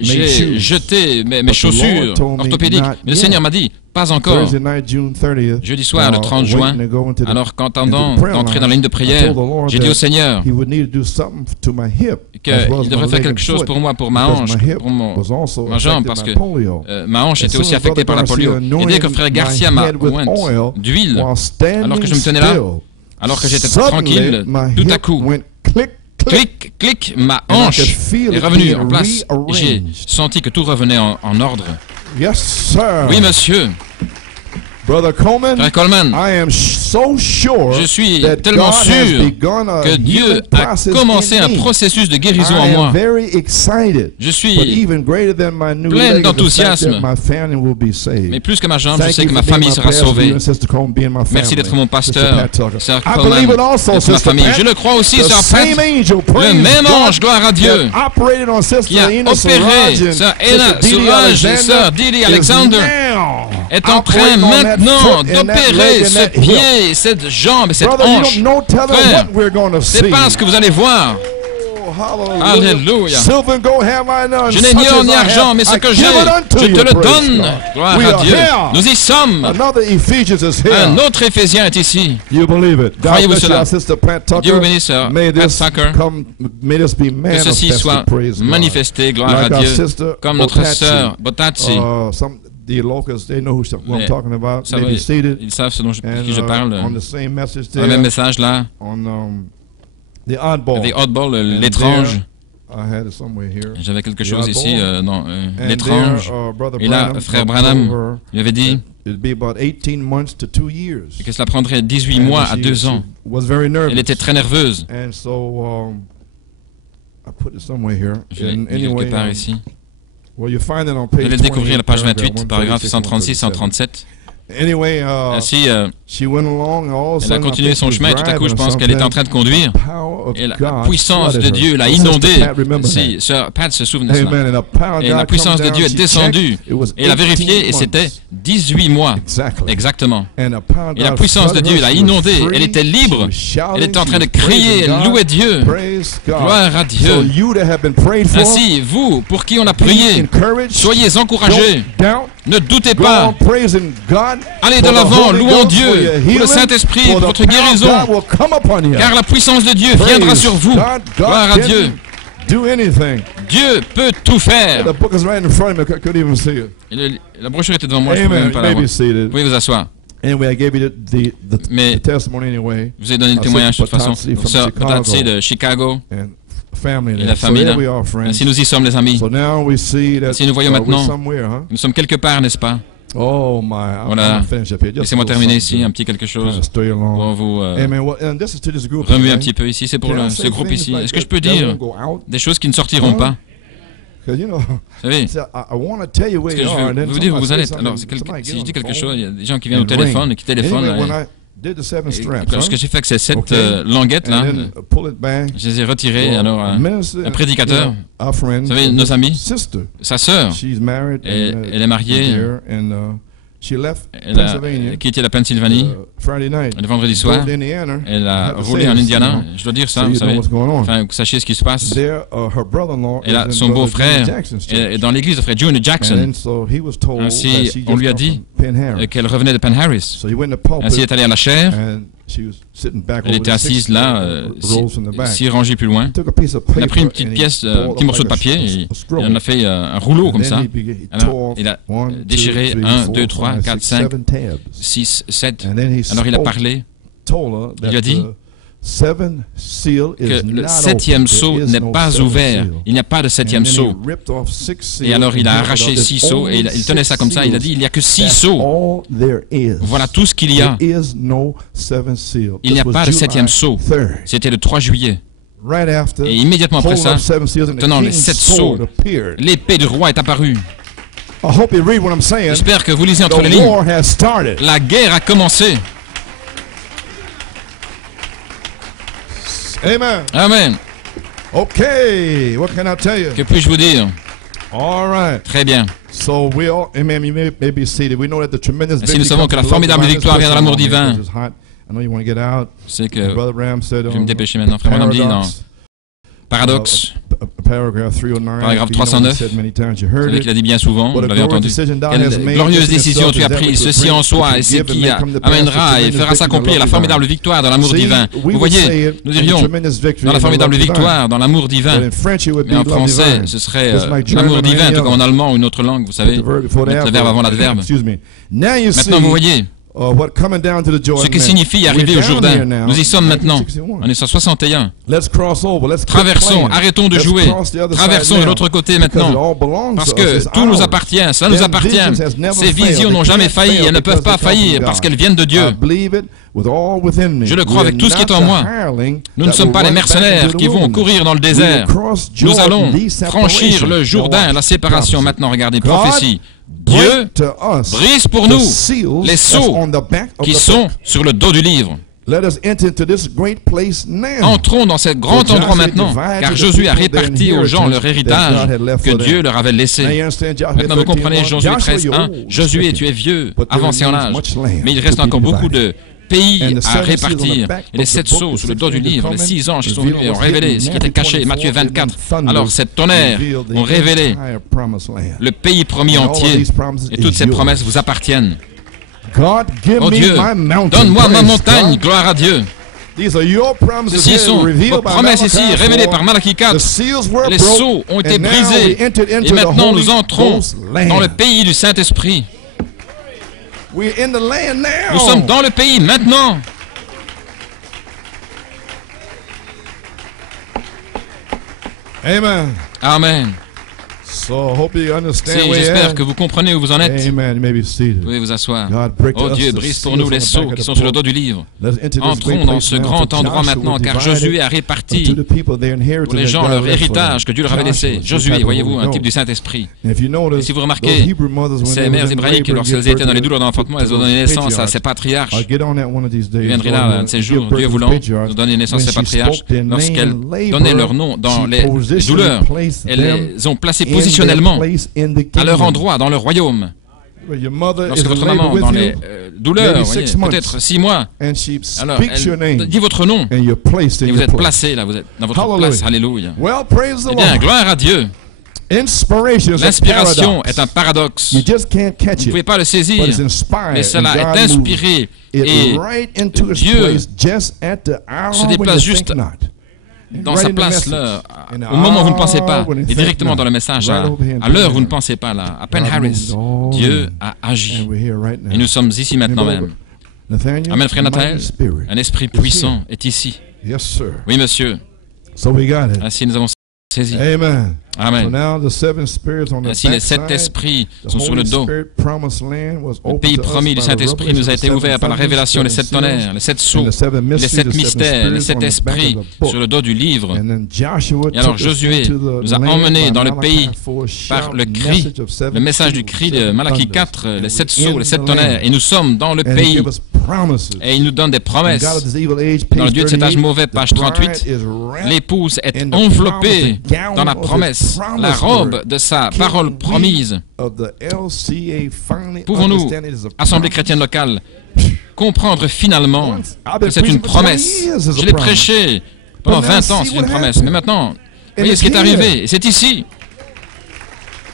j'ai jeté mes chaussures orthopédiques. Mais le Seigneur m'a dit, pas encore. Jeudi soir, le 30 juin, alors qu'entendant d'entrer dans la ligne de prière, j'ai dit au Seigneur qu'il devrait faire quelque chose pour moi, pour ma hanche, pour ma jambe, parce que ma hanche était aussi affectée par la polio. Et dès que frère Garcia m'a oint d'huile, alors que je me tenais là, alors que j'étais tranquille, tout à coup, clic, clic, ma hanche est revenue en place. J'ai senti que tout revenait en ordre. Oui, monsieur. Frère Coleman, je suis tellement sûr que Dieu a commencé un processus de guérison en moi. Je suis plein d'enthousiasme. Mais plus que ma jambe, je sais que ma famille sera sauvée. Merci d'être mon pasteur, Sœur Coleman, d'être ma famille. Je le crois aussi, Sœur Pat. Le même ange, gloire à Dieu, qui a opéré Sœur Ena Soulage et Sœur Didi Alexander, est en train maintenant d'opérer ce pied, cette jambe et cette hanche. Frère, c'est pas ce que vous allez voir. Alléluia. Je n'ai ni or ni argent, mais ce que j'ai, je te le donne. Gloire à Dieu. Nous y sommes. Un autre Éphésien est ici. Croyez-vous cela? Dieu vous bénisse, Sœur Pat Tucker. Que ceci soit manifesté, gloire à Dieu, comme notre sœur Botazzi. Ils savent ce dont je parle. Dans le même message là, The oddball. The oddball, l'étrange. J'avais quelque chose ici, l'étrange. Et là, frère Branham lui avait dit que cela prendrait 18 mois à 2 ans. Elle était très nerveuse. Je l'ai mis quelque part ici. Vous allez le découvrir à la page 28, paragraphe 136-137. Ainsi, elle a continué son chemin et tout à coup, je pense qu'elle était en train de conduire. Et la puissance de Dieu l'a inondée. Si, Sœur Pat se souvenait de cela. Et la puissance de Dieu est descendue. Et elle a vérifié et c'était 18 mois. Exactement. Et la puissance de Dieu l'a inondée. Elle était libre. Elle était en train de crier, elle louait Dieu. Gloire à Dieu. Ainsi, vous, pour qui on a prié, soyez encouragés. Ne doutez pas. Allez de l'avant, louons Dieu pour le Saint-Esprit, pour votre guérison, car la puissance de Dieu viendra sur vous. Gloire à Dieu. Dieu peut tout faire. La brochure était devant moi, je ne pouvais même pas la voir. Vous pouvez vous asseoir. Mais je vous ai donné le témoignage de toute façon. Sœur Patatsi de Chicago. Et la famille, là. Ainsi nous y sommes, les amis. Ainsi nous voyons maintenant. Nous sommes quelque part, n'est-ce pas? Voilà. Laissez-moi terminer ici, un petit quelque chose pour vous remuer un petit peu ici. C'est pour ce groupe ici. Est-ce que je peux dire des choses qui ne sortiront pas? Vous savez, ce que je veux vous dire où vous allez. Alors, si je dis quelque chose, il y a des gens qui viennent au téléphone et qui téléphonent. Lorsque j'ai fait que ces 7 languettes là, je les ai retirées. Alors un prédicateur, vous savez, nos amis, sa sœur, elle est mariée. Elle a quitté la Pennsylvanie le vendredi soir. Elle a roulé en Indiana. Je dois dire ça, vous savez. Enfin, que vous sachiez ce qui se passe. Elle a son beau-frère est dans l'église de frère June Jackson. Ainsi, on lui a dit qu'elle revenait de Penn Harris. Ainsi, elle est allée à la chaire. Elle était assise là, 6 rangées plus loin. Elle a pris une petite pièce, un petit morceau de papier, et elle en a fait un rouleau comme ça. Alors, il a déchiré 1, 2, 3, 4, 5, 6, 7. Alors il a parlé. Il lui a dit que le 7e sceau n'est pas ouvert. Il n'y a pas de 7e sceau. Et alors il a arraché 6 sceaux et il tenait ça comme ça. Il a dit il n'y a que 6 sceaux. Voilà tout ce qu'il y a. Il n'y a pas de 7e sceau. C'était le 3 juillet. Et immédiatement après ça, tenant les 7 sceaux, l'épée du roi est apparue. J'espère que vous lisez entre les lignes. La guerre a commencé. Amen. Amen. Okay, what can I tell you? Que puis-je vous dire? All right. Très bien. So we all, amen, you may be seated. We know that the tremendous Ainsi, nous savons que la formidable victoire vient de l'amour divin. C'est que je vais me dépêcher maintenant. Frère Branham dit dans Paradoxe, paragraphe 309, vous savez qu'il a dit bien souvent, vous l'avez entendu, quelle glorieuse décision tu as prise, ceci en soi, et ce qui amènera et fera s'accomplir la formidable victoire dans l'amour divin. Vous voyez, nous dirions, dans la formidable victoire, dans l'amour divin, mais en français, ce serait l'amour divin, tout comme en allemand ou une autre langue, vous savez, mettre le verbe avant l'adverbe. Maintenant, vous voyez, ce qui signifie arriver au Jourdain. Nous y sommes maintenant, en 1961. Traversons, arrêtons de jouer. Traversons de l'autre côté maintenant. Parce que tout nous appartient, ça nous appartient. Ces visions n'ont jamais failli, elles ne peuvent pas faillir parce qu'elles viennent de Dieu. Je le crois avec tout ce qui est en moi. Nous ne sommes pas les mercenaires qui vont courir dans le désert. Nous allons franchir le Jourdain, la séparation. Maintenant, regardez, prophétie. Dieu brise pour nous les sceaux qui sont sur le dos du livre. Entrons dans ce grand endroit maintenant, car Josué a réparti aux gens leur héritage que Dieu leur avait laissé. Maintenant, vous comprenez Josué 13:1. Josué, tu es vieux, avancé en âge, mais il reste encore beaucoup de pays à répartir. Et les 7 sceaux sous le dos du livre, les 6 anges qui sont venus et ont révélé ce qui était caché. Matthieu 24. Alors, cette tonnerre ont révélé le pays promis entier. Et toutes ces promesses vous appartiennent. Oh Dieu, donne-moi ma montagne, gloire à Dieu. Ceci sont vos promesses ici, révélées par Malachie 4. Les sceaux ont été brisés. Et maintenant, nous entrons dans le pays du Saint-Esprit. Nous sommes dans le pays maintenant. Amen. Amen. So, hope you understand J'espère que vous comprenez où vous en êtes. Amen. You may be seated. Vous pouvez vous assoir. God, Oh Dieu, brise pour nous les sceaux qui sont sur le dos du livre. Entrons dans ce grand endroit maintenant, car Josué a réparti pour les gens leur héritage que Dieu leur avait laissé. Josué, voyez-vous, un type du Saint-Esprit. Et si vous remarquez, ces mères hébraïques, lorsqu'elles étaient dans les douleurs d'enfantement, elles ont donné naissance à ces patriarches. Je viendrai là un de ces jours, Dieu voulant, nous donner naissance à ces patriarches. Lorsqu'elles donnaient leur nom dans les douleurs, elles les ont placés positionnellement à leur endroit, dans leur royaume. Lorsque votre maman, dans les douleurs, peut-être 6 mois, alors elle dit votre nom et vous êtes placé là, vous êtes dans votre place. Alléluia. Eh bien, gloire à Dieu. L'inspiration est un paradoxe. Vous ne pouvez pas le saisir, mais cela est inspiré et Dieu se déplace juste dans sa place là, au moment où vous ne pensez pas, et directement dans le message, à l'heure où vous ne pensez pas là, à Penn Harris, Dieu a agi. Et nous sommes ici maintenant même. Amen, frère Nathanaël. Un esprit puissant est ici. Oui, monsieur. Ainsi nous avons saisi. Amen. Amen. Ainsi, les 7 esprits sont sur le dos. Le pays promis du Saint-Esprit nous a été ouvert par la révélation des 7 tonnerres, les 7 sceaux, les 7 mystères, les 7 esprits sur le dos du livre. Et alors Josué nous a emmenés dans le pays par le cri, le message du cri de Malachie 4, les 7 sceaux, les 7 tonnerres. Et nous sommes dans le pays. Et il nous donne des promesses. Dans le Dieu de cet âge mauvais, page 38, l'épouse est enveloppée dans la promesse, la robe de sa parole promise. Pouvons-nous, Assemblée chrétienne locale, comprendre finalement que c'est une promesse? Je l'ai prêché pendant 20 ans, c'est une promesse. Mais maintenant, voyez ce qui est arrivé, et c'est ici.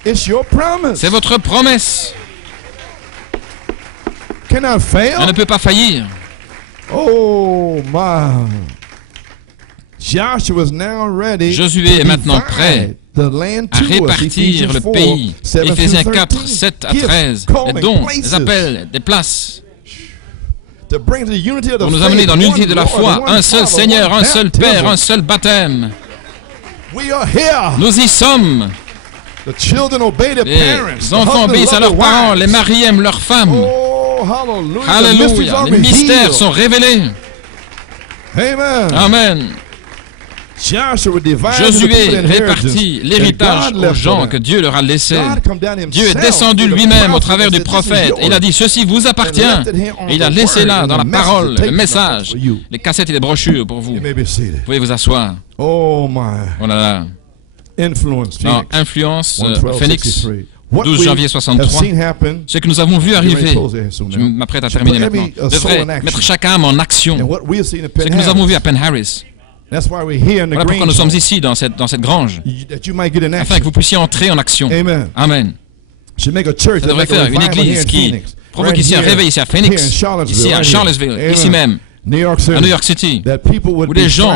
C'est votre promesse. Elle ne peut pas faillir. Josué est maintenant prêt à répartir le pays. Éphésiens 4, 7 à 13. Les dons, les appels, des places. Pour nous amener dans l'unité de la foi. Un seul Seigneur, un seul Père, un seul baptême. Nous y sommes. Les enfants obéissent à leurs parents, les maris aiment leurs femmes. Alléluia. Les mystères sont révélés. Amen. Josué répartit l'héritage aux gens que Dieu leur a laissés. Dieu est descendu lui-même au travers du prophète. Et il a dit, ceci vous appartient. Et il a laissé là, dans la parole, le message, les cassettes et les brochures pour vous. Vous pouvez vous asseoir. Oh là là. Influence Phoenix. 12 janvier 63, ce que nous avons vu arriver, je m'apprête à terminer maintenant, devrait mettre chaque âme en action. Ce que nous avons vu à Penn Harris. Voilà pourquoi nous sommes ici, dans cette grange, afin que vous puissiez entrer en action. Amen. Ça devrait faire une église qui provoque ici un réveil, ici à Phoenix, ici à Charlottesville, ici même, à New York City, où les gens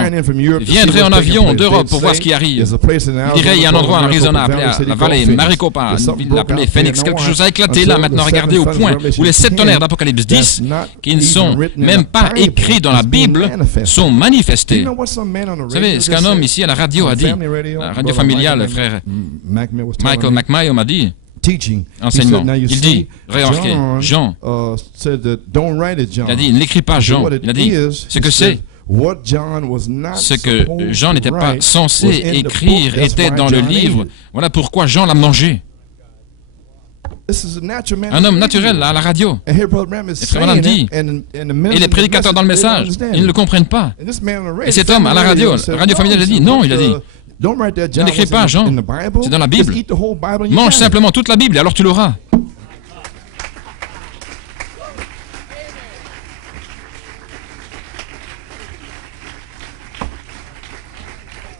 viendraient en avion d'Europe pour voir ce qui arrive. Il dirait, il y a un endroit en Arizona appelé la vallée Maricopa, une ville appelée Phoenix. Quelque chose a éclaté là maintenant, regardez au point où les 7 tonnerres d'Apocalypse 10, qui ne sont même pas écrits dans la Bible, sont manifestés. Vous savez, ce qu'un homme ici à la radio a dit, la radio familiale, le frère Michael McMahon m'a dit, enseignement. Il dit, remarquez, Jean, il a dit, ne l'écris pas Jean, il a dit, ce que c'est, ce que Jean n'était pas censé écrire était dans le livre, voilà pourquoi Jean l'a mangé. Un homme naturel à la radio. Et Frère Branham dit, et les prédicateurs dans le message, ils ne le comprennent pas. Et cet homme à la radio familiale a dit, non, il a dit, ne n'écris pas, Jean, c'est dans la Bible. Mange simplement toute la Bible et alors tu l'auras.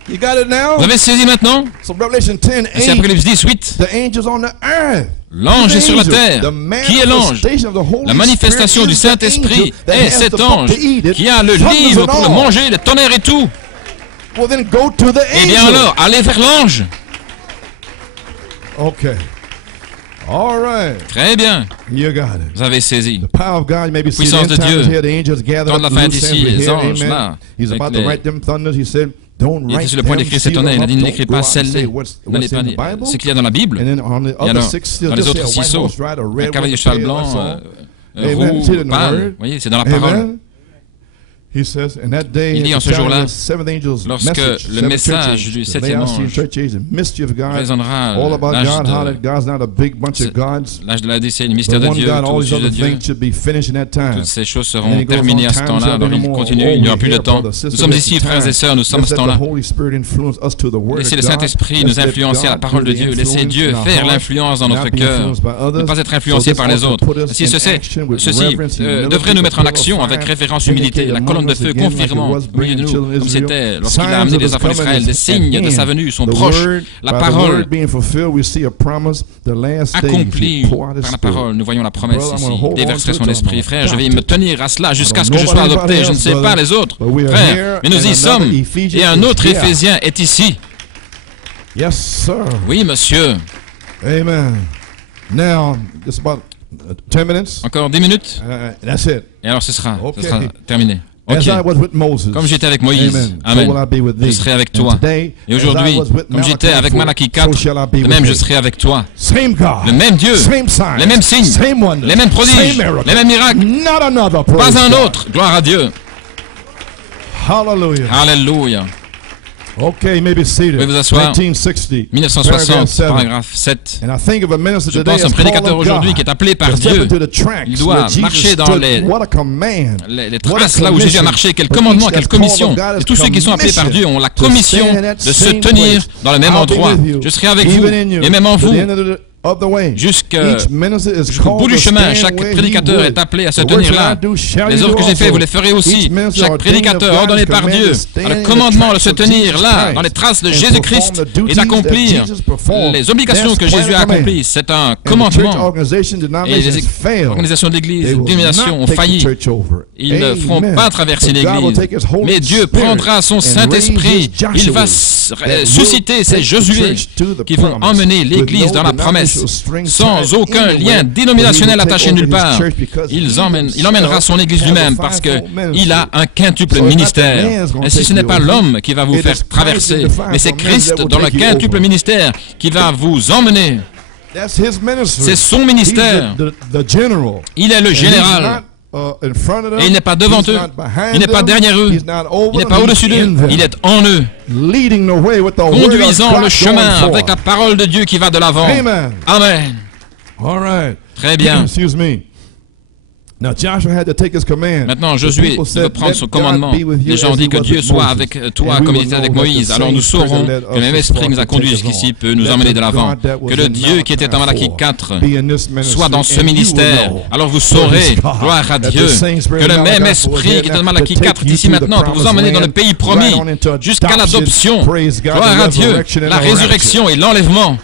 Vous avez saisi maintenant? C'est Apocalypse 18. L'ange est sur la terre. Qui est l'ange? La manifestation du Saint-Esprit est cet ange qui a le livre pour le manger, les tonnerres et tout. Eh bien alors, allez vers l'ange. Très bien. Vous avez saisi. Puissance de Dieu. Quand la fin est ici, les anges là, avec Il était sur le point d'écrire cet honneur. Il a dit, ne l'écris pas, scelle-les. N'allez pas dire ce qu'il y a dans la Bible. Et alors, dans les autres 6 sceaux, un cavalier cheval blanc, roux, pâle. Vous voyez, c'est dans la parole. Il dit en ce jour-là, lorsque le message du 7e ange résonnera l'âge de la décès, le mystère de Dieu, tout le de Dieu, toutes ces choses seront terminées à ce temps-là. Alors il continue, il n'y aura plus de temps. Nous sommes ici, frères et sœurs, nous sommes à ce temps-là. Laissez le Saint-Esprit nous influencer à la parole de Dieu. Laissez Dieu faire l'influence dans notre cœur. Ne pas être influencé par les autres. Si ceci devrait nous mettre en action avec référence humilité. La colonne de feu confirmant au milieu de nous, comme c'était lorsqu'il a amené les enfants d'Israël, des signes de sa venue sont proches. La parole accomplie par la parole. Nous voyons la promesse ici. Déverserait son esprit. Frère, je vais me tenir à cela jusqu'à ce que je sois adopté. Je ne sais pas les autres, frère, mais nous y sommes. Et un autre Éphésien est ici. Oui, monsieur. Amen. Now, just about 10 minutes. Encore 10 minutes. That's it. Et alors ce sera terminé. Okay. Comme j'étais avec Moïse, Amen, je serai avec toi. Et aujourd'hui, comme j'étais avec Malachie 4, de même je serai avec toi. Le même Dieu, les mêmes signes, les mêmes prodiges, les mêmes miracles. Pas un autre. Gloire à Dieu. Alléluia. Okay, maybe seated. Vous pouvez vous asseoir. 1960, paragraphe 7. Je pense à un prédicateur aujourd'hui qui est appelé par Dieu. Il doit marcher dans les traces là où Jésus a marché. Quel commandement, quelle commission. Et tous ceux qui sont appelés par Dieu ont la commission de se tenir dans le même endroit. Je serai avec vous et même en vous. Jusqu'au bout du chemin, chaque prédicateur est appelé à se tenir là. Les œuvres que j'ai faites, vous les ferez aussi. Chaque prédicateur ordonné par Dieu a le commandement de se tenir là, dans les traces de Jésus-Christ, et d'accomplir les obligations que Jésus a accomplies. C'est un commandement. Et les organisations de l'Église, les dénominations ont failli. Ils ne feront pas traverser l'Église. Mais Dieu prendra son Saint-Esprit. Il va susciter ces Josué qui vont emmener l'Église dans la promesse. Sans aucun lien dénominationnel attaché nulle part. Il emmènera son Église lui-même parce qu'il a un quintuple ministère. Ainsi, ce n'est pas l'homme qui va vous faire traverser, mais c'est Christ dans le quintuple ministère qui va vous emmener. C'est son ministère. Il est le général. Et il n'est pas devant eux, il n'est pas derrière eux, il n'est pas au-dessus d'eux, il est en eux, conduisant le chemin avec la parole de Dieu qui va de l'avant. Amen. Très bien. Maintenant, Josué devait prendre son commandement. Les gens ont dit que Dieu soit avec toi comme il était avec Moïse. Alors nous saurons que le même esprit qui nous a conduits jusqu'ici peut nous emmener de l'avant. Que le Dieu qui était en Malachie 4 soit dans ce ministère. Alors vous saurez, gloire à Dieu, que le même esprit qui était en Malachie 4 est ici maintenant pour vous emmener dans le pays promis jusqu'à l'adoption. Gloire à Dieu, la résurrection et l'enlèvement.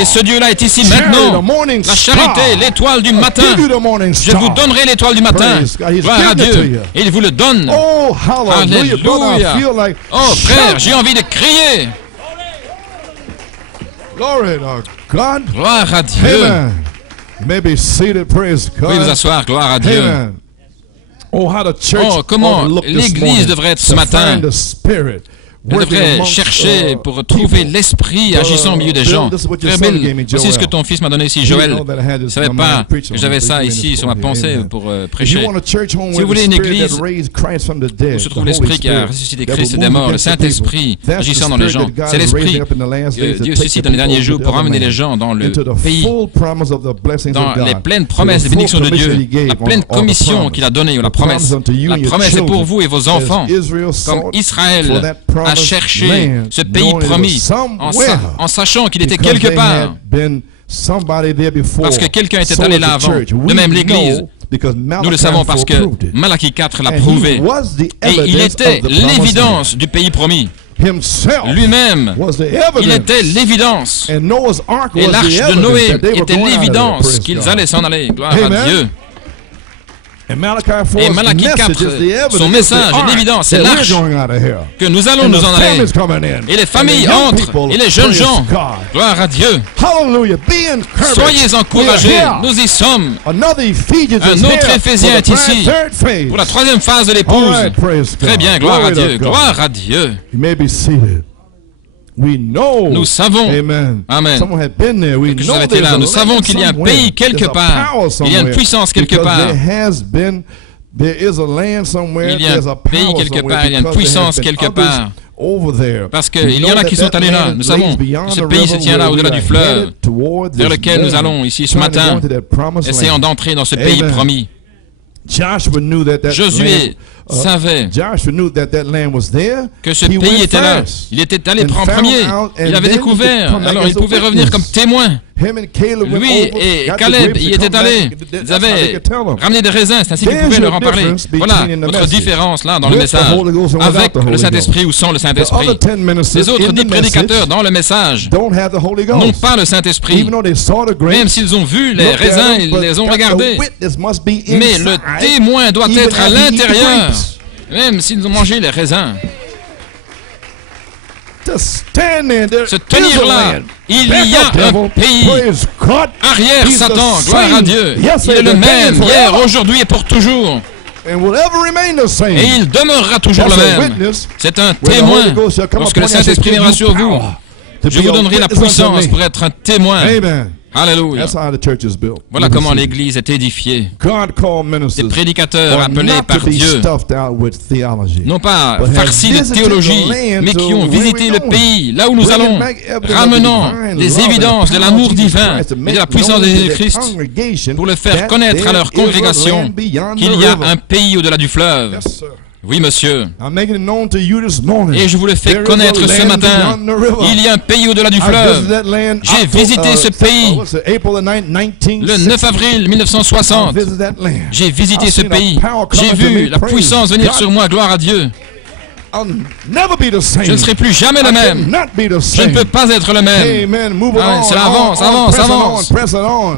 Et ce Dieu-là est ici maintenant. La charité, l'étoile du matin. Je vous donnerai l'étoile du matin. Gloire à Dieu. Et il vous le donne. Alléluia. Oh frère, j'ai envie de crier. Gloire à Dieu. Vous pouvez vous asseoir. Gloire à Dieu. Oh, comment l'Église devrait être ce matin. Elle devrait chercher pour trouver l'esprit agissant au milieu des gens. Frère Bill, voici ce que ton fils m'a donné ici, Joël. Je ne savais pas que j'avais ça ici sur ma pensée pour prêcher. Si vous voulez une église où se trouve l'esprit qui a ressuscité Christ des morts, le Saint-Esprit agissant dans les gens, c'est l'esprit que Dieu suscite dans les derniers jours pour amener les gens dans le pays, dans les pleines promesses des bénédictions de Dieu, la pleine commission qu'il a donnée, la promesse. La promesse est pour vous et vos enfants, comme Israël a cherché ce pays promis en sachant qu'il était quelque part parce que quelqu'un était allé là avant. De même l'Église, nous le savons parce que Malachie 4 l'a prouvé. Et il était l'évidence du pays promis. Lui-même, il était l'évidence. Et l'arche de Noé était l'évidence qu'ils allaient s'en aller. Gloire à Dieu. Et Malachi 4, son message est l'évidence, c'est l'arche que nous allons nous en aller. Et les familles entrent, et les jeunes gens, gloire à Dieu. Soyez encouragés, nous y sommes. Un autre Éphésien est ici pour la troisième phase de l'épouse. Très bien, gloire à Dieu, gloire à Dieu. Nous savons, amen, que vous avez été là, nous savons qu'il y a un pays quelque part, il y a une puissance quelque part. Il y a un pays quelque part, il y a une puissance quelque part. Parce qu'il y en a qui sont allés là. Nous savons que ce pays se tient là au-delà du fleuve, vers lequel nous allons ici ce matin, essayant d'entrer dans ce pays promis. Josué savait que ce pays était là. Il était allé en premier. Il avait découvert. Alors il pouvait revenir comme témoin. Lui et Caleb y étaient allés. Ils avaient ramené des raisins. C'est ainsi qu'ils pouvaient leur en parler. Voilà notre différence là dans le message. Avec le Saint-Esprit ou sans le Saint-Esprit. Les autres 10 prédicateurs dans le message n'ont pas le Saint-Esprit. Même s'ils ont vu les raisins, ils les ont regardés. Mais le témoin doit être à l'intérieur. Même s'ils ont mangé les raisins. Se tenir là, il y a un pays arrière Satan, gloire à Dieu. Il est le même hier, aujourd'hui et pour toujours. Et il demeurera toujours le même. C'est un témoin. Lorsque le Saint-Esprit viendra sur vous, je vous donnerai la puissance pour être un témoin. Alléluia. Voilà comment l'Église est édifiée. Des prédicateurs appelés par Dieu, non pas farcis de théologie, mais qui ont visité le pays, là où nous allons, ramenant des évidences de l'amour divin et de la puissance de Jésus-Christ pour le faire connaître à leur congrégation qu'il y a un pays au-delà du fleuve. Oui, monsieur. Et je vous le fais connaître ce matin. Il y a un pays au-delà du fleuve. J'ai visité ce pays le 9 avril 1960. J'ai visité ce pays. J'ai vu la puissance venir sur moi, gloire à Dieu. Je ne serai plus jamais le même. Je ne peux pas être le même. C'est l'avance, avance, avance.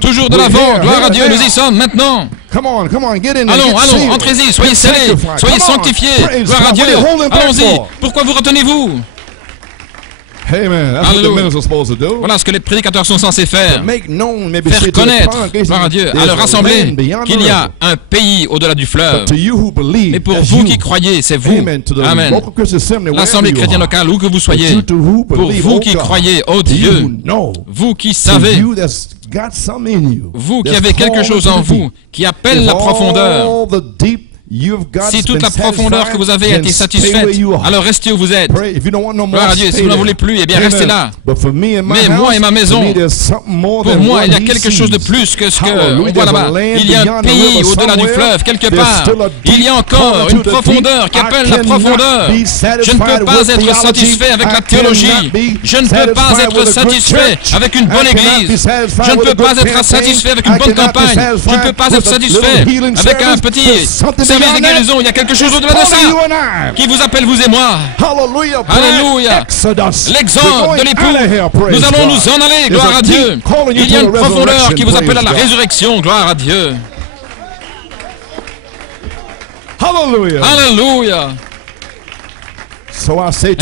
Toujours de l'avant, gloire à Dieu, nous y sommes maintenant. Allons, allons, entrez-y, soyez scellés, soyez sanctifiés, gloire à Dieu. Allons-y. Pourquoi vous retenez-vous? Voilà ce que les prédicateurs sont censés faire. Faire connaître, gloire à Dieu, à leur assemblée, qu'il y a un pays au-delà du fleuve. Mais pour vous qui croyez, c'est vous. Amen. L'assemblée chrétienne locale, où que vous soyez, pour vous qui croyez, oh Dieu, vous qui savez, vous qui avez quelque chose en vous qui appelle la profondeur, si toute la profondeur que vous avez a été satisfaite, alors restez où vous êtes. Gloire à Dieu. Si vous n'en voulez plus, eh bien restez là. Mais moi et ma maison, pour moi, il y a quelque chose de plus que ce qu'on voit là-bas. Il y a un pays au-delà du fleuve, quelque part. Il y a encore une profondeur qui appelle la profondeur. Je ne peux pas être satisfait avec la théologie. Je ne peux pas être satisfait avec une bonne église. Je ne peux pas être satisfait avec une bonne campagne. Je ne peux pas être satisfait avec un petit service de guérison. Il y a quelque chose au-delà de ça qui vous appelle, vous et moi. Alléluia. L'exemple de l'époux. Nous allons nous en aller, gloire à Dieu. Il y a une profondeur qui vous appelle à la résurrection, gloire à Dieu. Alléluia.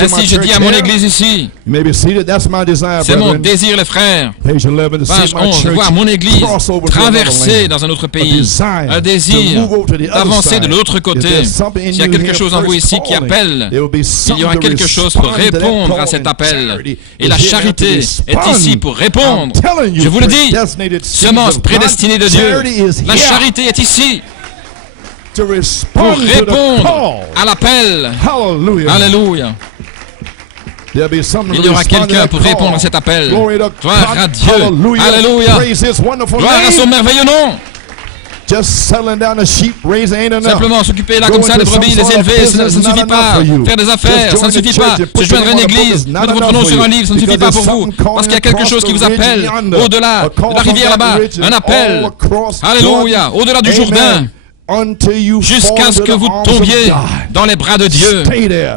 Ainsi je dis à mon église ici, c'est mon désir les frères, page 11, de voir mon église traverser dans un autre pays, un désir d'avancer de l'autre côté. S'il y a quelque chose en vous ici qui appelle, il y aura quelque chose pour répondre à cet appel. Et la charité est ici pour répondre. Je vous le dis, semence prédestinée de Dieu, la charité est ici pour répondre à l'appel. Alléluia. Il y aura quelqu'un pour répondre à cet appel. Gloire à Dieu. Alléluia. Gloire à son merveilleux nom. Simplement s'occuper là comme ça des brebis, les élever, ça ne suffit pas. Faire des affaires, ça ne suffit pas. Se joindre à une église, mettre votre nom sur un livre, ça ne suffit pas pour vous. Parce qu'il y a quelque chose qui vous appelle au-delà de la rivière là-bas. Un appel. Alléluia. Au-delà du Jourdain. Jusqu'à ce que vous tombiez dans les bras de Dieu.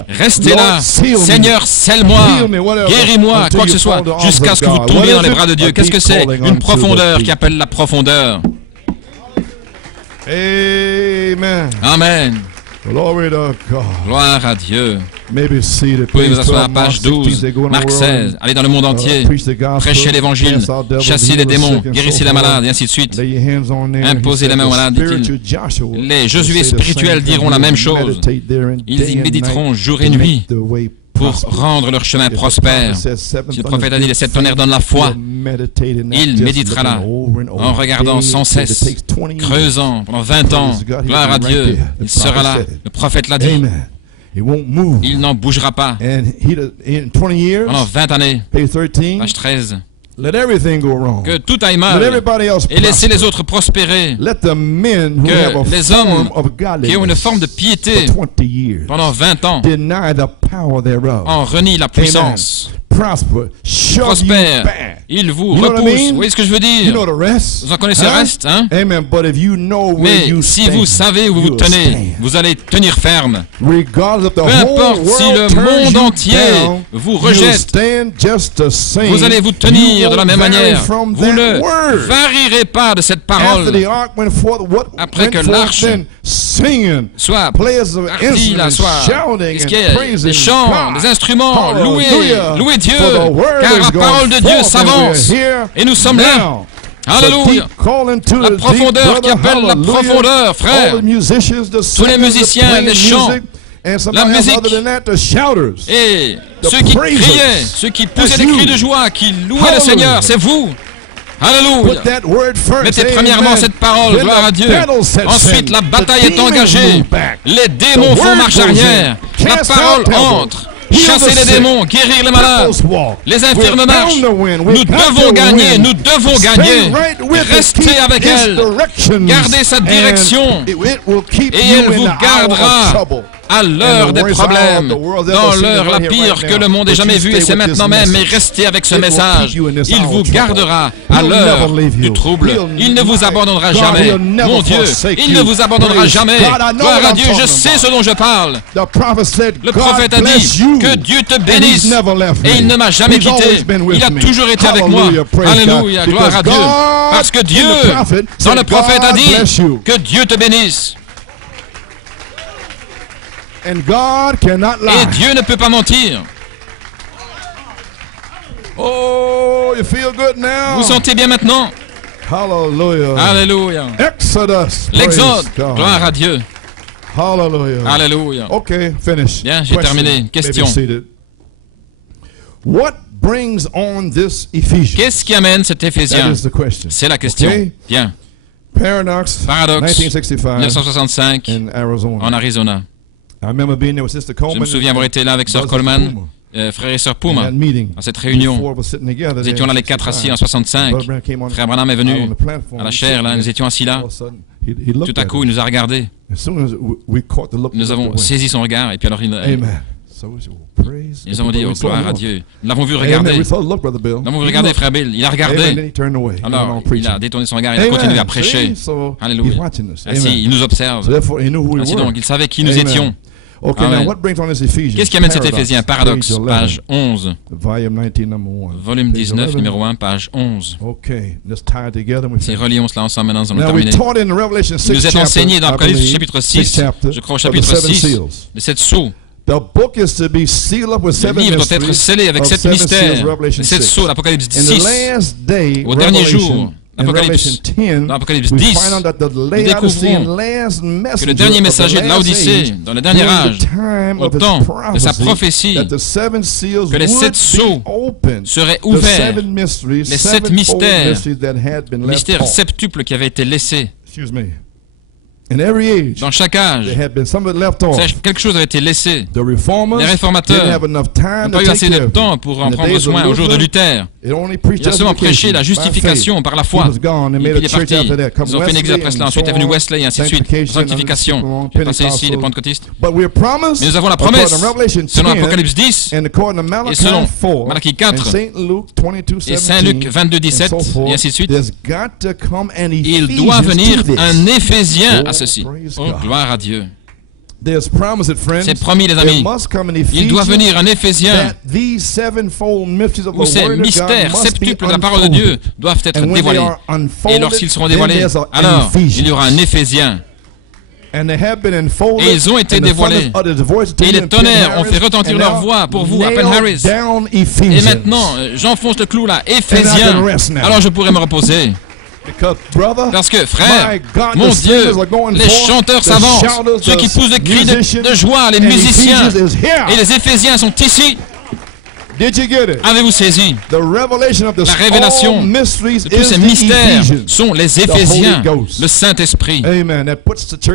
Restez là. Seigneur, scelle-moi, guéris-moi, quoi que ce soit, jusqu'à ce que vous tombiez dans les bras de Dieu. Qu'est-ce que c'est? Une profondeur qui appelle la profondeur. Amen. Amen. Glory to God. Gloire à Dieu. Maybe seated. Vous pouvez vous asseoir à page 12, Marc 16, allez dans le monde entier, prêchez l'évangile, chassez les démons, guérissez les malades, et ainsi de suite. Imposez la main aux malades, dit-il. Les Josué spirituels diront la même chose. Ils y méditeront jour et nuit pour rendre leur chemin prospère. Si le prophète a dit, les 7 tonnerres donnent la foi, il méditera là, en regardant sans cesse, creusant pendant 20 ans. Gloire à Dieu, il sera là. Le prophète l'a dit. Il n'en bougera pas. Pendant 20 années, page 13. Que tout aille mal et laissez les autres prospérer. Que les hommes qui ont une forme de piété pendant 20 ans en renient la puissance. Prospère, il vous repousse. Vous voyez ce que je veux dire? Vous en connaissez le reste, hein? Mais si vous savez où vous vous tenez, vous allez tenir ferme. Peu importe si le monde entier vous rejette, vous allez vous tenir de la même manière. Vous ne varierez pas de cette parole. Après que l'arche soit partie, là, soit des chants, des instruments, louez Dieu, car la parole de Dieu s'avance et nous sommes là. Alléluia. La profondeur qui appelle la profondeur, frère. Tous les musiciens, les chants, la musique et ceux qui criaient, ceux qui poussaient des cris de joie, qui louaient le Seigneur, c'est vous. Alléluia. Mettez premièrement cette parole, gloire à Dieu. Ensuite, la bataille est engagée. Les démons font marche arrière. La parole entre. Chasser les démons, guérir les malades, les infirmes marchent. Nous devons gagner, nous devons gagner. Restez avec elle. Gardez sa direction et elle vous gardera à l'heure des problèmes, dans l'heure la pire que le monde ait jamais vue, et c'est maintenant même, mais restez avec ce message. Il vous gardera à l'heure du trouble. Il ne vous abandonnera jamais. Mon Dieu, il ne vous abandonnera jamais. Gloire à Dieu, je sais ce dont je parle. Le prophète a dit que Dieu te bénisse, et il ne m'a jamais quitté. Il a toujours été avec moi. Alléluia, gloire à Dieu. Parce que Dieu, dans le prophète, a dit que Dieu te bénisse. Et Dieu ne peut pas mentir. Oh, you feel good now? Vous sentez bien maintenant? Hallelujah. Alléluia. L'Exode. Gloire à Dieu. Hallelujah. Alléluia. Okay, finish. Bien, j'ai terminé. Question. What brings on this Ephesians? Qu'est-ce qui amène cet Éphésien? C'est la question. Okay. Bien. Paradoxe. 1965 en Arizona. Je me souviens avoir été là avec Sœur Coleman, frère et sœur Puma, à cette réunion. Nous étions là les 4 assis en 65. Frère Branham est venu à la chaire, là, nous étions assis là. Tout à coup, il nous a regardés. Nous avons saisi son regard et puis alors nous avons dit, oh, gloire à Dieu. Nous l'avons vu regarder. Nous l'avons vu regarder, frère Bill. Il a regardé. Alors, il a détourné son regard et il a continué à prêcher. Alléluia. Ainsi, il nous observe. Ainsi donc, il savait qui nous étions. Qu'est-ce qui amène cet Éphésien? Paradoxe, page 11. Volume 19, numéro 1, page 11. Si relions cela ensemble maintenant, nous allons terminer. Il nous est enseigné dans Apocalypse chapitre 6, je crois au chapitre 6, de 7 sceaux. Le livre doit être scellé avec 7 mystères, 7 sceaux, l'Apocalypse 6. Au dernier jour, dans l'Apocalypse 10, nous découvrons que le dernier messager de l'Odyssée, dans le dernier âge, au temps de sa prophétie, que les 7 sceaux seraient ouverts, les 7 mystères, mystères septuples qui avaient été laissés. Dans chaque âge, quelque chose avait été laissé. Les réformateurs n'ont pas eu assez de temps pour en prendre soin au jour de Luther. Il a seulement prêché la justification par la foi. Et puis il est parti. Ils ont fait une église après cela. Ensuite est venu Wesley et ainsi de suite. Sanctification. J'ai pensé ici les pentecôtistes. Mais nous avons la promesse, selon Apocalypse 10 et selon Malachie 4 et Saint Luc 22, 17 et ainsi de suite. Il doit venir un Éphésien à ceci. Oh, gloire à Dieu. C'est promis, les amis. Il doit venir un Éphésiens où ces mystères septuples de la parole de Dieu doivent être dévoilés. Et lorsqu'ils seront dévoilés, alors il y aura un Éphésien. Et ils ont été dévoilés. Et les tonnerres ont fait retentir leur voix pour vous, Appel Harris. Et maintenant, j'enfonce le clou là, Éphésiens. Alors je pourrais me reposer. Parce que, frère, mon Dieu, les chanteurs s'avancent, ceux qui poussent des cris de joie, les musiciens, et les Éphésiens sont ici. Avez-vous saisi? La révélation de tous ces mystères sont les Éphésiens, le Saint-Esprit.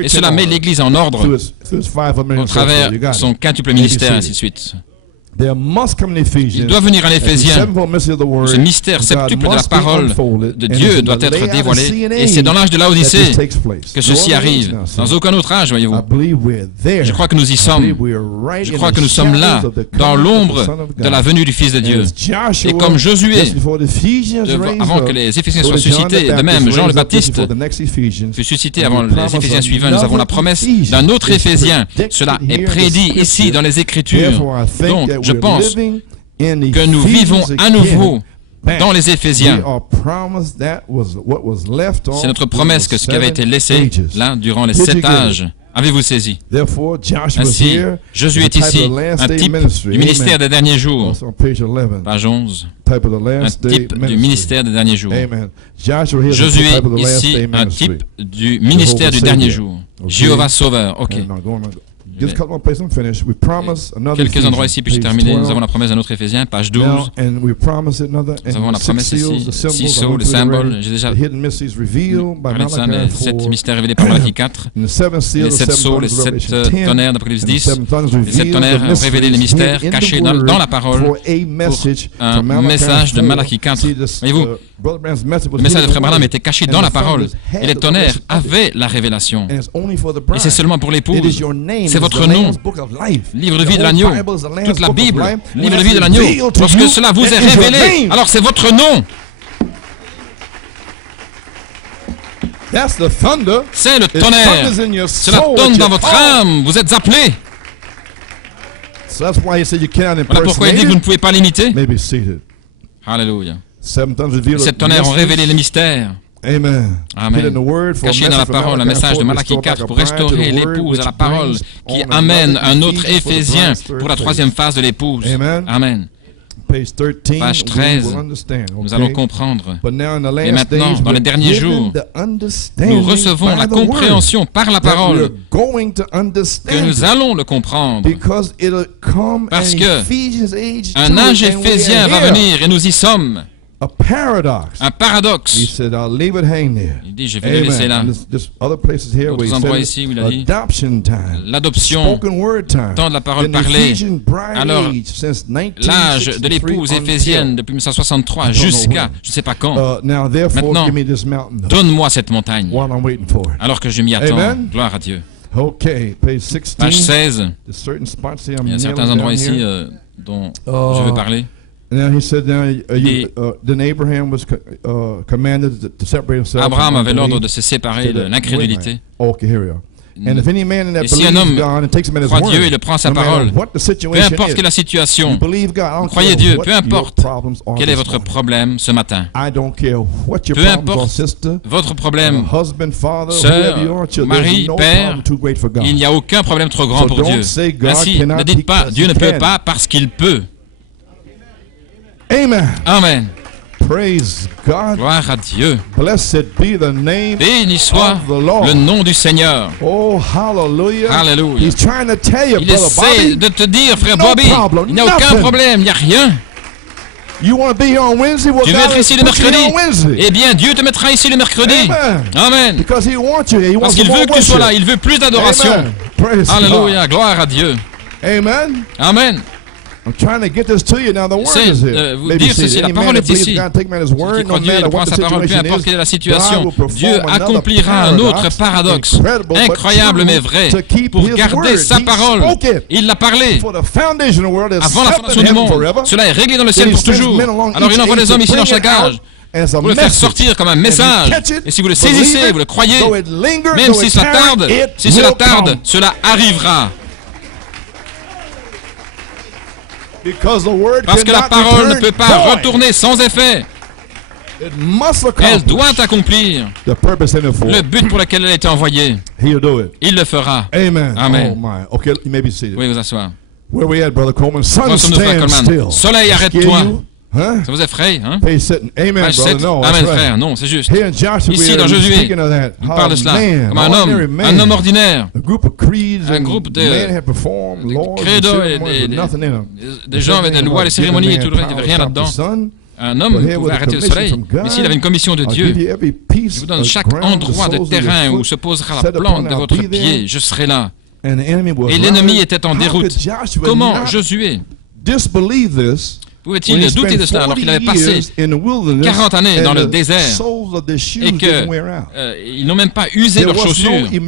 Et cela met l'Église en ordre au travers de son quintuple ministère, ainsi de suite. Il doit venir un Éphésien. Ce mystère septuple de la parole de Dieu doit être dévoilé. Et c'est dans l'âge de l'Odyssée que ceci arrive. Dans aucun autre âge, voyez-vous. Je crois que nous y sommes. Je crois que nous sommes là, dans l'ombre de la venue du Fils de Dieu. Et comme Josué, avant que les Éphésiens soient suscités, de même Jean le Baptiste fut suscité avant les Éphésiens suivants, nous avons la promesse d'un autre Éphésien. Cela est prédit ici dans les Écritures. Donc, je pense que nous vivons à nouveau dans les Éphésiens. C'est notre promesse que ce qui avait été laissé là durant les 7 âges. Avez-vous saisi? Ainsi, Jésus est ici, un type du ministère des derniers jours. Page 11. Un type du ministère des derniers jours. Jésus est ici, un type du ministère du dernier jour. Jéhovah Sauveur. Ok. Quelques endroits ici, puis je termine. Nous avons la promesse d'un autre Éphésiens, page 12. Nous avons la promesse ici, 6 sceaux, le symbole. J'ai déjà parlé de ça, les 7 mystères révélés par Malachi 4. Les 7 sceaux, les 7 tonnerres d'Apocalypse 10. Les 7 tonnerres révélés les mystères cachés dans la parole pour un message de Malachi 4. Voyez-vous, le message de Frère Branham était caché dans la parole. Et les tonnerres avaient la révélation. Et c'est seulement pour l'épouse. C'est votre nom, livre de vie de l'agneau, toute la Bible, livre de vie de l'agneau. Lorsque cela vous est révélé, alors c'est votre nom. C'est le tonnerre. Cela tonne dans votre âme. Vous êtes appelés. Voilà pourquoi il dit que vous ne pouvez pas l'imiter. Alléluia. Les 7 tonnerres ont révélé les mystères. Amen. Caché dans la parole, un message de Malachi 4 pour restaurer l'épouse à la parole qui amène un autre Éphésien pour la 3e phase de l'épouse. Amen. Page 13, nous allons comprendre. Et maintenant, dans les derniers jours, nous recevons la compréhension par la parole que nous allons le comprendre. Parce que un âge éphésien va venir et nous y sommes. Un paradoxe. Il dit, je vais le laisser là. D'autres endroits ici où il a dit l'adoption, temps de la parole parlée. Alors, l'âge de l'épouse éphésienne depuis 1963 jusqu'à je ne sais pas quand. Maintenant, donne-moi cette montagne. Alors que je m'y attends. Gloire à Dieu. Page 16. Il y a certains endroits ici dont je veux parler. Abraham avait l'ordre de se séparer de l'incrédulité. Et si un homme croit Dieu et le prend à sa parole, peu importe quelle est la situation, croyez Dieu, peu importe quel est votre problème ce matin, peu importe votre problème, sœur, mari, père, il n'y a aucun problème trop grand pour Dieu. Ainsi, ne dites pas Dieu ne peut pas parce qu'il peut. Amen. Amen. Praise God. Gloire à Dieu. Blessed be the name Béni soit le nom du Seigneur. Oh, hallelujah. Alléluia. He's trying to tell you, il essaie de te dire, frère Bobby, il n'y a aucun problème, il n'y a rien. You want to be here on Wednesday? Well, tu veux être ici le mercredi? Eh bien, Dieu te mettra ici le mercredi. Amen. Because he wants you. He wants parce qu'il veut que tu sois là, il veut plus d'adoration. Alléluia, gloire à Dieu. Amen. Amen. I'm trying to get this to you now. The word is here. Vous dire ceci, la parole est ici. Qui croit Dieu, il prend sa parole, peu importe quelle est la situation. Dieu accomplira un autre paradoxe, incroyable mais vrai, pour garder sa parole. Il l'a parlé avant la fondation du monde. Cela est réglé dans le ciel pour toujours. Alors il envoie des hommes ici dans chaque âge Pour le faire sortir comme un message. Et si vous le saisissez, vous le croyez, même si cela tarde, cela arrivera. Parce que la parole ne peut pas retourner sans effet. Elle doit accomplir le but pour lequel elle a été envoyée. Il le fera. Amen. Oui, vous asseoir. Où sommes-nous, frère Coleman? Soleil, arrête-toi. Ça vous effraie, hein? Amen, frère. Non, c'est juste. Ici, dans Josué, il parle de cela comme un homme ordinaire. Un groupe de credos et des gens avec des lois, des cérémonies et tout le reste. Il n'y avait rien là-dedans. Un homme pouvait arrêter le soleil, mais s'il avait une commission de Dieu, je vous donne chaque endroit de terrain où se posera la plante de votre pied, je serai là. Et l'ennemi était en déroute. Comment Josué pouvait-il douter de cela alors qu'il avait passé 40 années dans le désert et qu'ils n'ont même pas usé leurs chaussures? Il